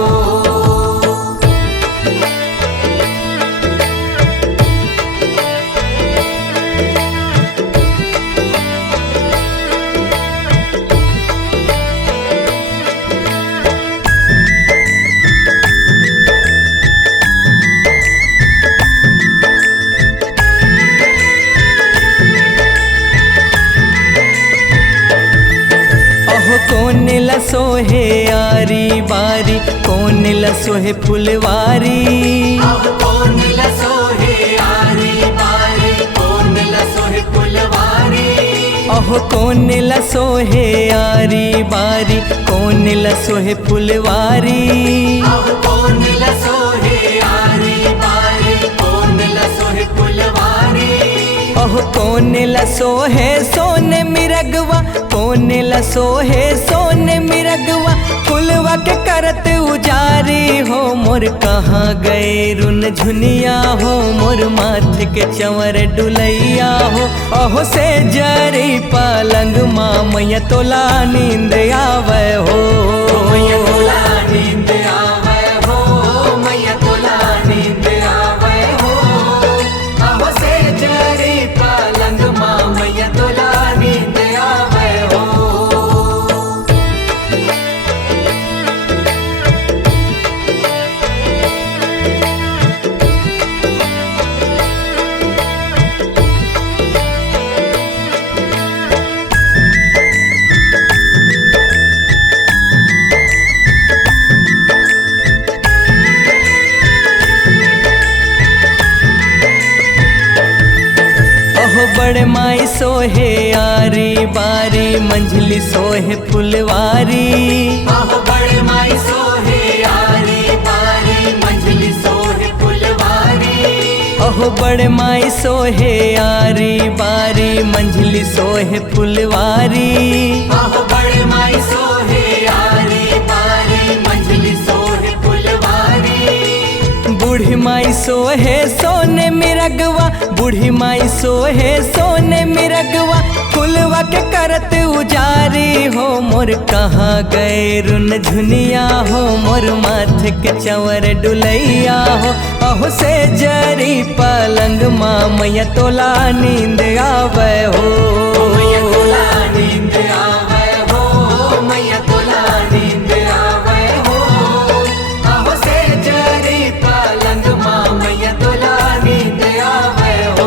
कौन लसोहे आरी बारी, कौन लसोहे फुलवारी, अब कौन लसोहे आरी बारी, ओहो कौन लसोहे आरी बारी, कौन लसोहे फुलवारी। कौन लसोहे आरी बारी, कौन लसोहे फुलवारी। ओहो कौन लसोहे सोने मिरगवा, कौन लसोहे सोने मिरगवा। फुलवा के करत उजारी हो, मोर कहाँ गए रुन झुनिया हो। मोर माथे के चंवर डुलैया हो। ओहो से जरी पलंग माँ मैया तोला नींद आवे हो। मैया तोला नींद आवे हो, मैया तोला नींद आवे हो। अहो से जरी पलंग माँ मैया तोला नींद आवे हो। बड़े माई सोहे आरी बारी, मंझली सोहे फुलवारी। बड़े माई सोहे आरी बारी, मंझली सोहे फुलवारी। ओहो बड़े माई सोहे आरी बारी, मंझली सोहे फुलवारी। बड़े माई सोहे आरी बारी, मंझली सोहे फुलवारी। बूढ़ी माई सोहे सोने मिरगवा, बूढ़ी माई सोहे सोने मिरगवा। फुलवा के करत उजारी हो, मोर कहाँ गए रुन झुनिया हो। मोर माथे के चंवर डुलैया हो। अहो से जरी पलंग माँ मैया तोला नींद आवे हो। मैया तोला नींद आवे हो, मैया तोला नींद आवे हो। अहो से जरी पलंग माँ मैया तोला नींद आवे हो।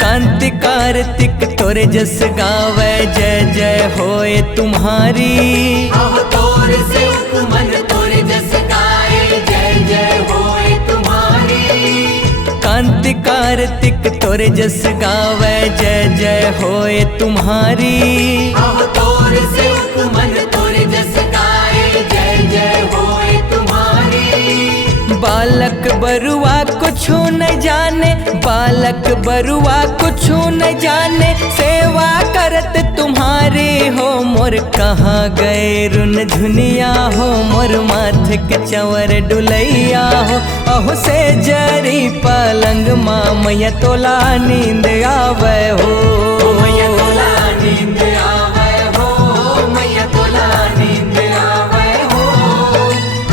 कांति कार्तिक तोरे जस गावे, जय जय होए तुम्हारी। तोर से उपमन तोरे जस गाए, जय जय होए तुम्हारी। कांति कार्तिक तोरे जस गावे, जय जय होए तुम्हारी। तोर से उपमन तोरे जस गाए, जय जय होए तुम्हारी। बालक बरुआ कुछु न जाने, बालक बरुआ कुछु न जाने। सेवा करत तुम्हारी हो, मोर कहाँ गए रुन झुनिया हो। मोर माथे के चंवर डुलैया हो। अहो से जरी पलंग माँ मैया तोला नींद आवे हो। मैया तोला नींद आवे हो, मैया तोला नींद आवे हो।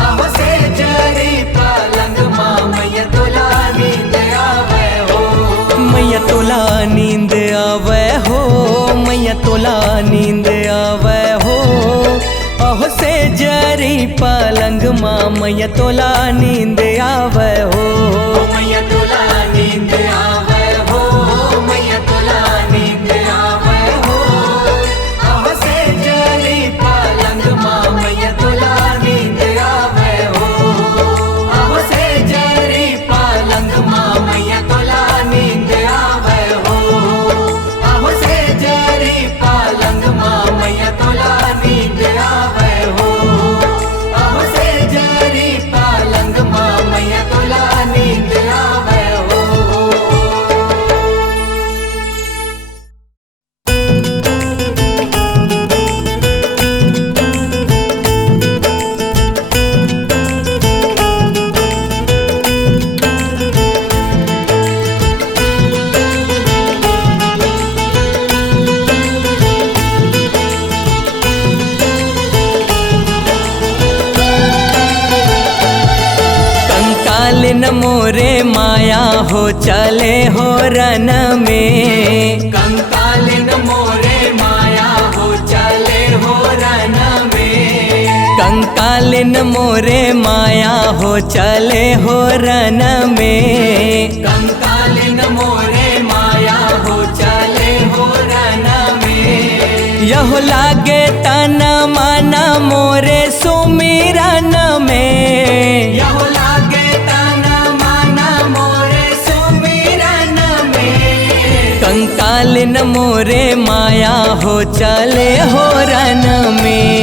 अहो से जरी पलंग माँ मैया तोला नींद आवे हो। मैया तोला नींद आवे हो, मैया तोला नींद आवे हो। अहो से जरी पलंग माँ मैया तोला नींद आवे हो। मैया तोला नींद आवे हो, मैया तोला नींद आवे हो। अहो से जरी पलंग माँ मैया तोला नींद आवे हो। अहो से जरी पलंग माँ मैया तोला नींद आवे हो। अहो से जरी पलंग माँ मैया तोला नींद आवे हो। अहो से जरी पलंग माँ मैया तोला नींद आवे हो। न मोरे माया हो चले हो रन में। कंकालिन मोरे माया हो चले हो रन में। कंकालिन मोरे माया हो चले हो रन में। कंकालिन मोरे माया हो चले हो रन में। यह लागे तन मन मोरे सुमिरन में। यह लागे तन मन मोरे सुमिरन में। कंकालिन मोरे माया हो चले हो रन में।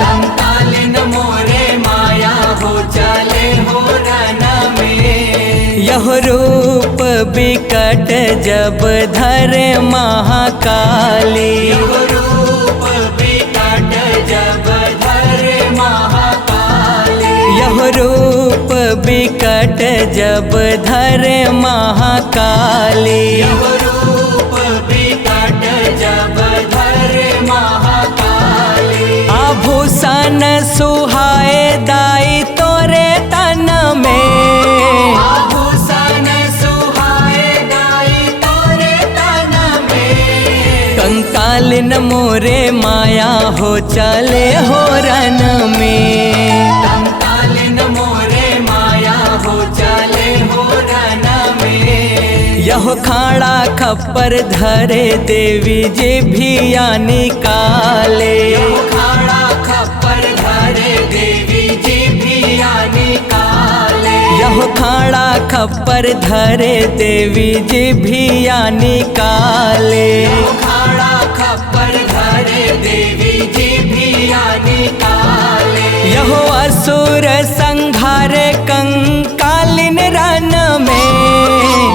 कंकालिन मोरे माया हो चले हो रन में। यह रूप बिकट जब धरे महाकाली। यह रूप बिकट जब धरे महाकाली। यह रूप बिकट जब धरे महाकाली। यह रूप बिकट जब धरे महाकाली। आभूषण सुहाए दाई तोरे तन में। आभूषण सुहाए दाई तोरे तन में। कंकालिन मोरे माया हो चले हो रन में। कंकालिन मोरे माया हो चले हो रन में। यह खाड़ा खप्पर धरे देवी जी भी आनी काले। यह खाड़ा खप्पर धरे देवी जी भी आनी काले। यह खाड़ा खप्पर धरे देवी जी भी आनी काले। यह खाड़ा खप्पर धरे देवी जी भी आनी काले। यह असुर संघारे कंकालिन रन में।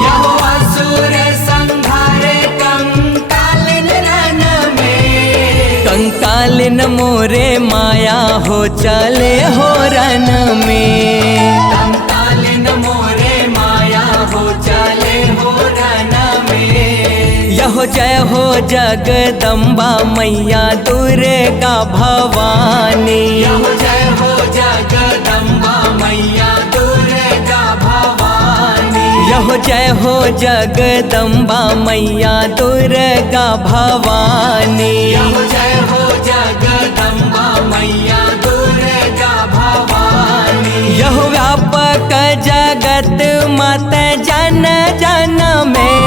यह असुर संघारे कंकालिन रन में। कंकालिन मोरे माया हो चले हो रन में। कंकालिन मोरे माया हो चले हो रन में। यह जय हो जगदम्बा मैया दुर्गा भवानी। यह जय हो जगदम्बा मैया दुर्गा भवानी। यह जय हो जगदम्बा मैया दुर्गा भवानी। यह जय हो जगदम्बा मैया दुर्गा भवानी। यह व्यापक जगत मत जन जन में।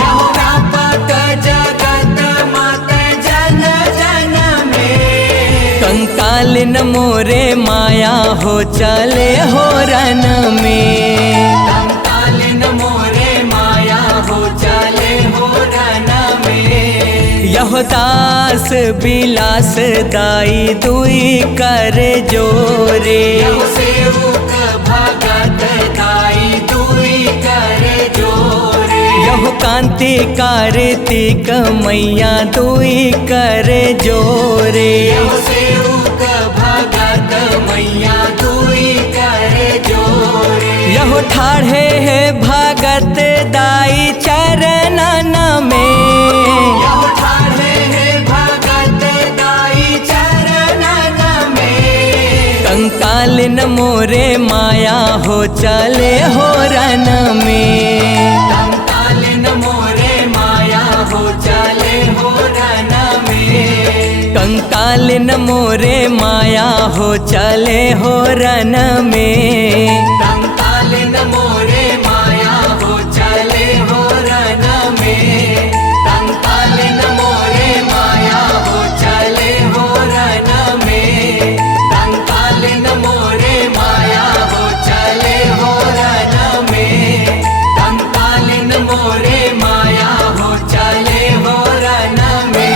यह व्यापक जगत मत जन जन में। कंकालिन मोरे माया हो चले हो रन में। कंकालिन मोरे माया हो चले हो रन में। यह दास बिलास दाई दुई कर जोरे। यह सेवक भगत दाई दुई कर जोरे। यह कांति कार्तिक मैया दुई कर जोरे। यह सेवक भगत मैया दुई कर जोरे। यह ठाढ़े है भगत दाई चरणन में। यह ठाढ़े है भगत दाई चरणन में। कंकालिन मोरे माया हो चले हो रन में। कंकालिन मोरे माया हो चले हो रन में। कंकालिन मोरे माया हो चले हो रन में। कंकालिन मोरे माया हो चले हो रन में। कंकालिन मोरे माया हो चले हो रन में। कंकालिन मोरे माया हो चले हो रन में। कंकालिन मोरे माया हो चले हो रन में।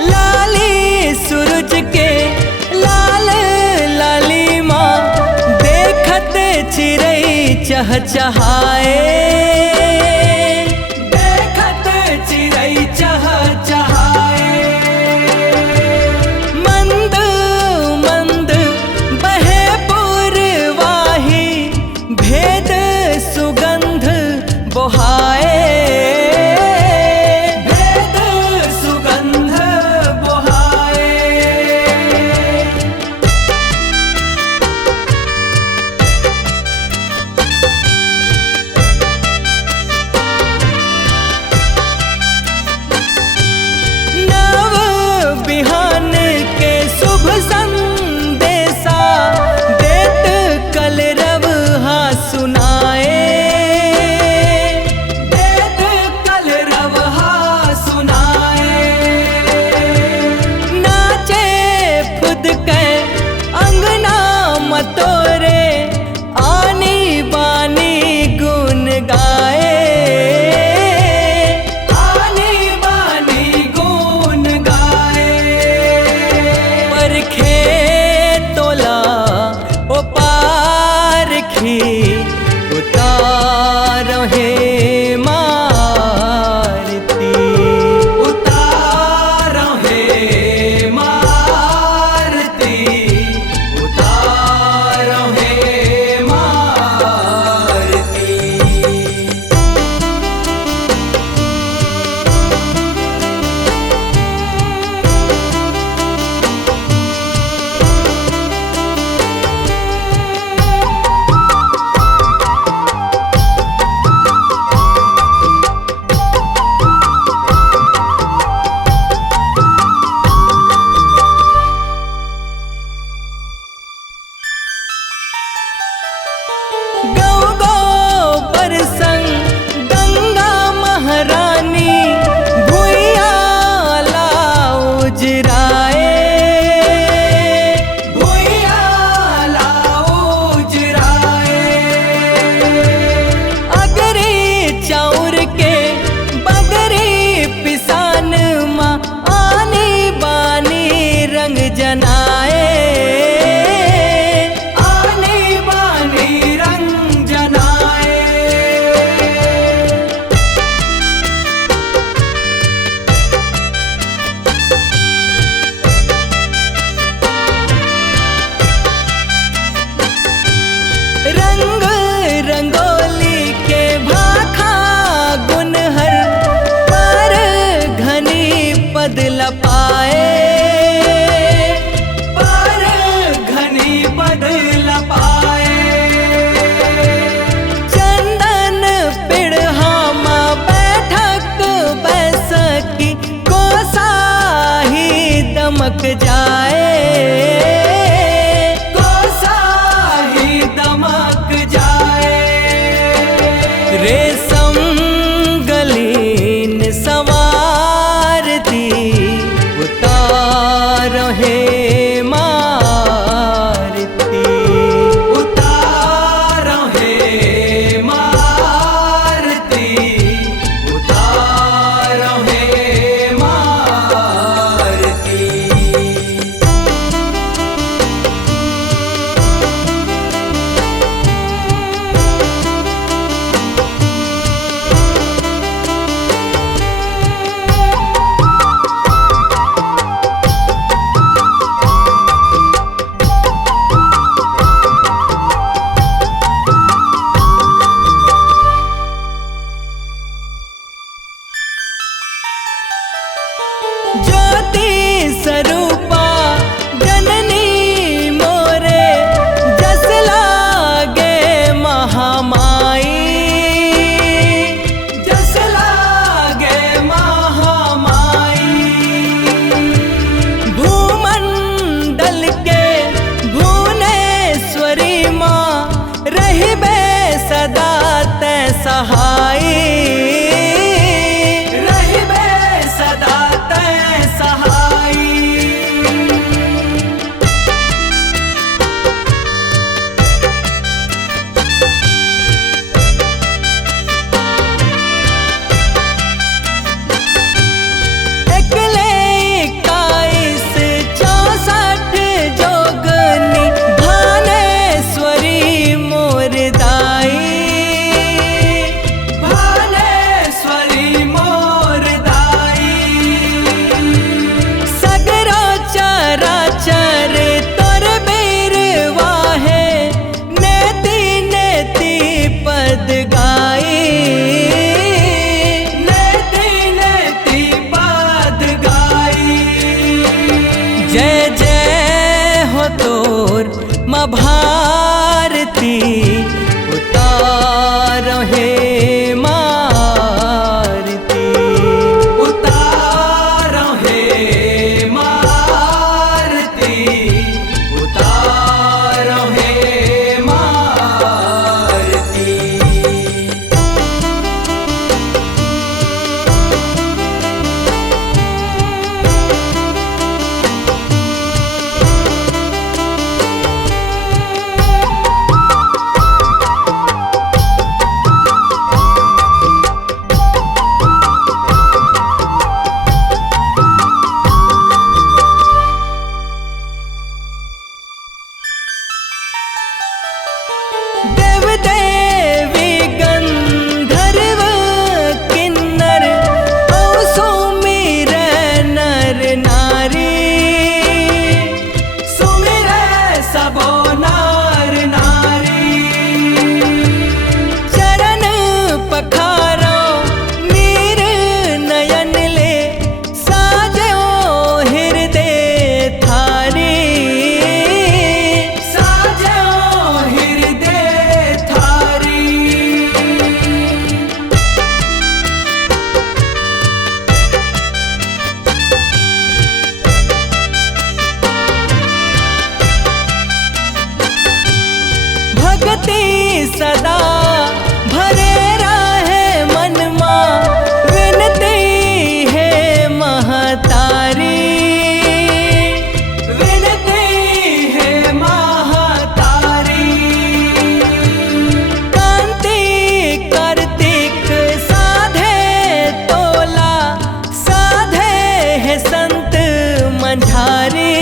लाली सूरज के लाल लाली माँ देखत चिरई चहचहाए, देखत चिरई चहचहाए। मंद मंद बहे पूर्वाही भेद सुगंध बोहाए, भेद सुगंध बोहाए। नव बिहान के शुभ संदेशा देत कलरव हा सुनाए, देत कलरव हा सुनाए। नाचे खुद के अंगना मतोरे आनी बानी गुन गाए, आनी बानी गुन गाए। परखे तोला ओ पारखी उतारो हे मारती, उतारो हे मारती, उतारो हे मारती। गौ गोबर संग गंगा महारानी भुइया लाउजराए, भुइया लाउजराए। अगरी चाउर के बगरी पिसान माँ आनी बानी रंग जनाए, आनी बानी रंग जनाए। रंग रंगोली के भाखा गुनहर पर घनी पद लपाए, पर घनी पद लपाए। चंदन पिढ़ा माँ बैठक बैसकी गोसाही दमक जाए, गोसाही दमक जाए। रेशम गलीन सवारती उतारो हे मारती, उतारो हे मारती, उतारो हे मारती। भारती उतारो हे मारती। उतारो हे मारती, उतारो हे मारती। देव देवी गंधर्व किन्नर औ सुमिर नर नारी। सुमिरै सबो नर नारी। चरण पखारो मीर नयन ले साजो हृदय थारी। साजो हृदय थारी। भक्ति सदा भरे रहे मन मां विनती है महतारी। विनती है महतारी। कांति कार्तिक साधे तोला साधे है संत मंझारी।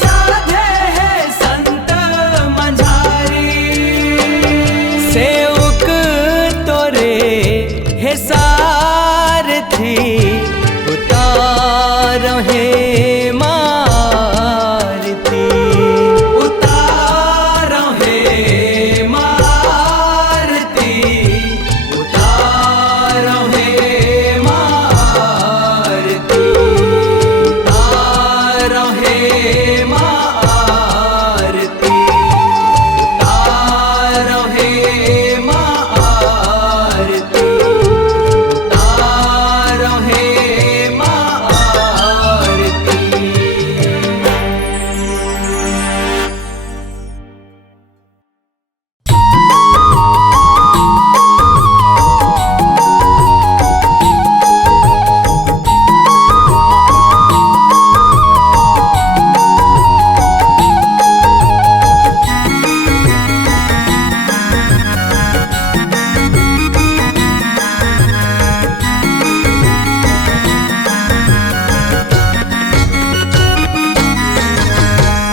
साधे है संत मंझारी। सेवक तोरे हे सारथी उतारो हे मारती। उतारो हे मारती, उतारो हे मारती। उतारो हे मारती, उतारो हे मारती। उतारो हे मारती।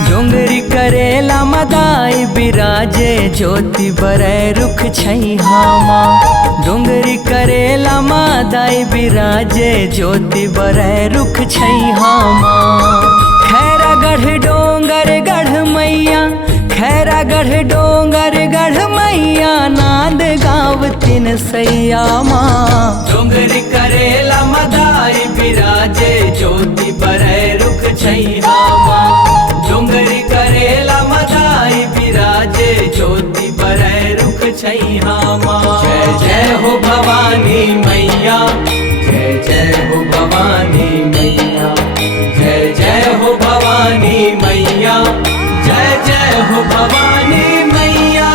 डोंगरी करेला मदाई बिराजे ज्योति बरै रुख छैहामा। डोंगरी करेला मदाई बिराजे ज्योति बरै रुख छैहामा। खैरा गढ़ डोंगर गढ़ मैया, खैरा गढ़ डोंगर गढ़ मैया नाद गावतिन सैया माँ। डोंगरी करेला मदाई बिराजे ज्योति बरै रुख छैहामा। डोंगरी करेला मदाई बिराजे ज्योति बरै रुख छैहामा। जय जय हो भवानी मैया, जय जय हो भवानी मैया। जय जय हो भवानी मैया, जय जय हो भवानी मैया।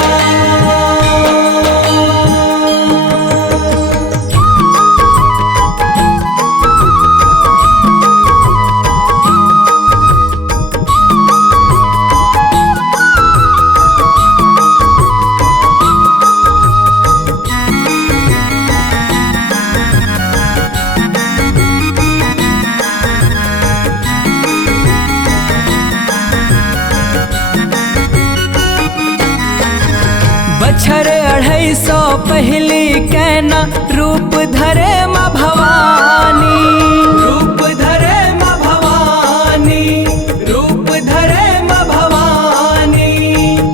बछर 250 पहली कैना रूप धरे माँ भवानी। रूप धरे माँ भवानी, रूप धरे माँ भवानी।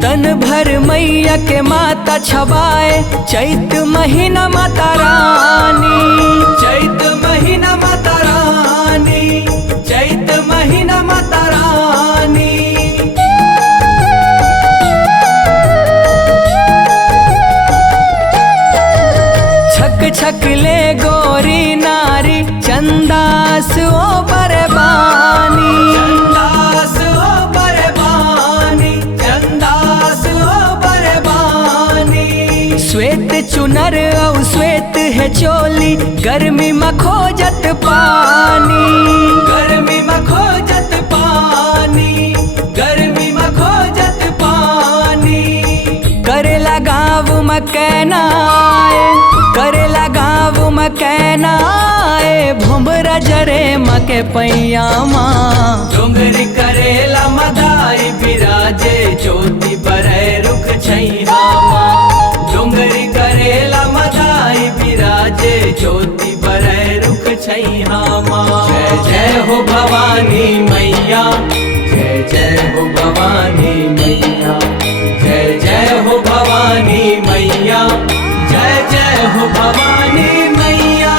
तन भर मैया के माता छबाए चैत महीना माता रानी। चैत महीना माता रानी, चैत महीना माता रानी। सुनर औ श्वेत है चोली, गर्मी में खोजत पानी, गर्मी में खोजत पानी, गर्मी में खोजत पानी। करेला गाँव में कहना आए, करेला गाँव में कहना आए, भुमरा जरे मके पैया माँ। डोंगरी करेला मदाई बिराजे, ज्योति बरै रुख छैहा माँ। डोंगरी करेला मदाई बिराजे, ज्योति बरै रुख छैहा माँ। जय जय हो भवानी मैया, जय जय हो भवानी मैया, जय जय हो भवानी मैया, जय जय हो भवानी मैया।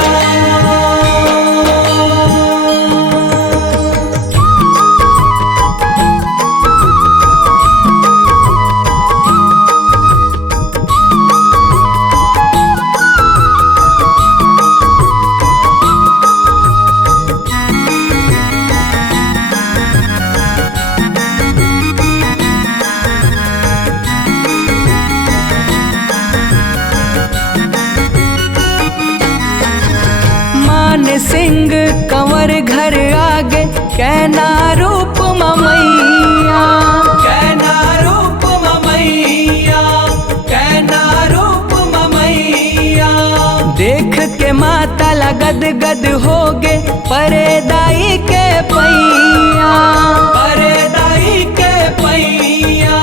सिंह कंवर घर आगे, कहना रूप मैया, कहना रूप मैया, कहना रूप मैया। देख के माता लगद गद होगे, परे दाई के पैया, परे दाई के पैया,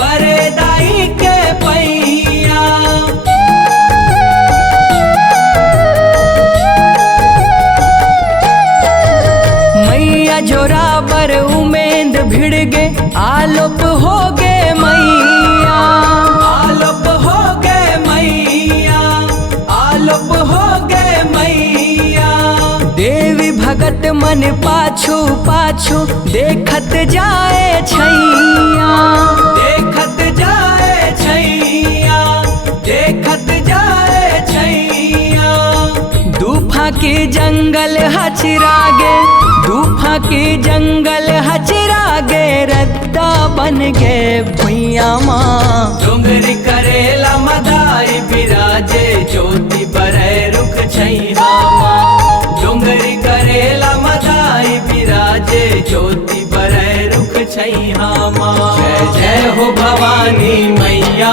परे दाई के पैया। जोराबर उमेंद भिड़ गे, आलोप हो गे मैया, आलोप हो गे मैया, आलोप हो गे मैया। देवी भगत मन पाछू पाछू देखत जाए छैया, देखत जाए छैया, देखत जाए छैया। दूफा के जंगल हचरागे, दूफा के जंगल हचरागे, रद्दा बन गे भैया माँ। डोंगरी करेला मदाई बिराजे, ज्योति बरै रुख छैहा माँ। डोंगरी करेला मदाई बिराजे, ज्योति बरै रुख छैहा माँ। जय जय हो भवानी मैया,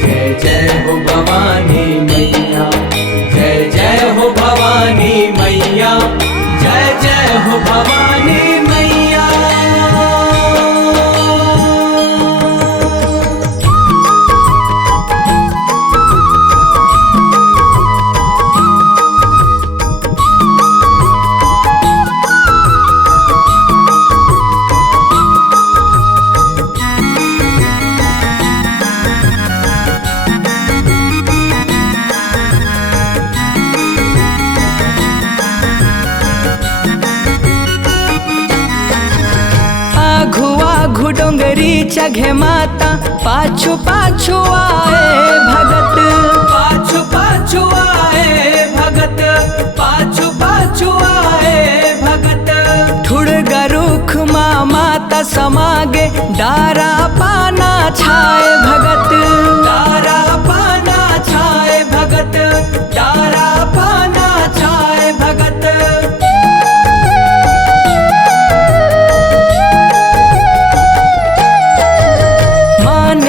जय जय हो भवानी मैया, जय जय हो भवानी मैया, जय जय हो भवानी मैया। डोंगरी चघे माता, पाछू पाछू आए भगत, पाछू पाछू आए भगत, पाछू पाछू आए भगत। ठुड़ गरुख माँ माता समागे, डारा पाना छाए भगत, डारा पाना छाए भगत, डारा पाना छाए भगत।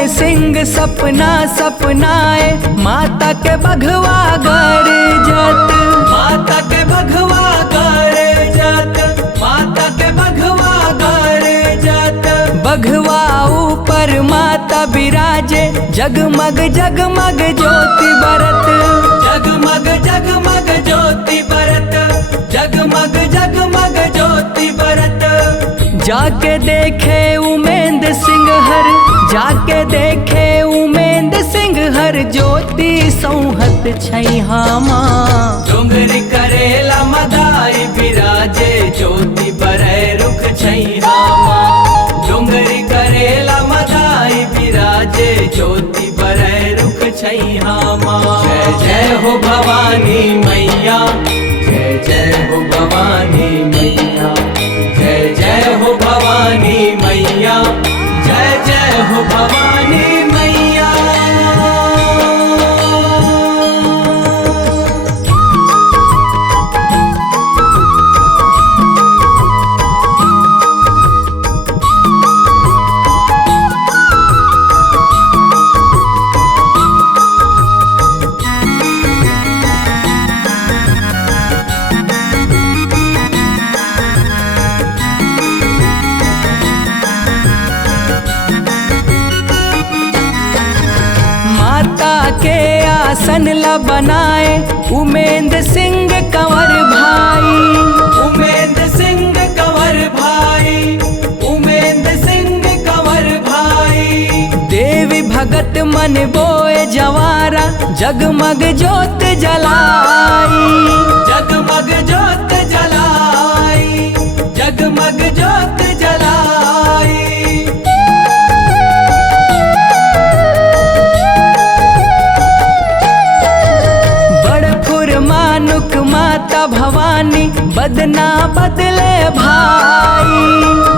सिंह सपना सपनाए, माता के बघवा गरजत, माता के बघवा गरजत, माता के बघवा गरजत। बघवा ऊपर माता बिराजे, जगमग जगमग ज्योति बरत, जगमग जगमग ज्योति बरत, जगमग जगमग ज्योति बरत। जाके देखे उमेंद सिंह हर, जाके देखे उमेंद सिंह हर, ज्योति सौहत छैहा माँ। डोंगरी करेला मदाई बिराजे, ज्योति बरै रुख छैहा माँ। डोंगरी करेला मदाई बिराजे, ज्योति बरै रुख छैहा माँ। जय जय हो भवानी मैया, जय जय हो भवानी मैया, जय जय हो भवानी मैया, जय जय हो भवानी मैया। बनाए उमेंद्र सिंह कंवर भाई। उमेंद्र सिंह कंवर भाई, उमेंद्र सिंह कंवर भाई। देवी भगत मन बोए जवारा जगमग जोत जलाई। जगमग जोत जलाई, जगमग जोत जलाई। बड़फुर मानुक माता भवानी बदना बदले भाई।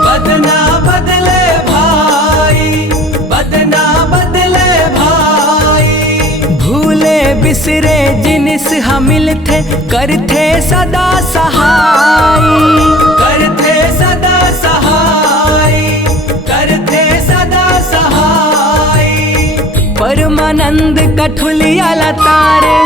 बदना बदले भाई, बदना बदले भाई। भूले बिसरे जिनिस हमिल थे करथे सदा सहाय। करथे सदा सहाय, करथे सदा सहाय। परमानंद कठुलिया लतारे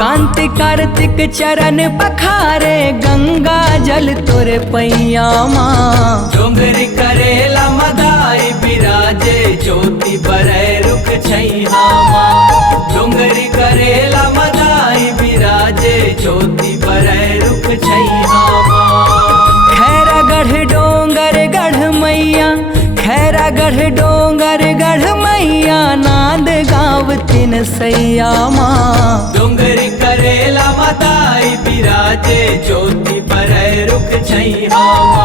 कांति कार्तिक चरण पखारे। गंगा जल तोरे पैया माँ। डोंगरी करेला मदाई बिराजे ज्योति बरै रुख छैहा माँ। डोंगरी करेला मदाई बिराजे ज्योति बरै रुख छैहा माँ। खैरागढ़ डोंगर गढ़ मैया, खैरागढ़ डोंगर गढ़ मैया। नाद गाँव तिन सैया माँ। डोंगरी करेला मदाई बिराजे ज्योति बरै रुख छैहा माँ।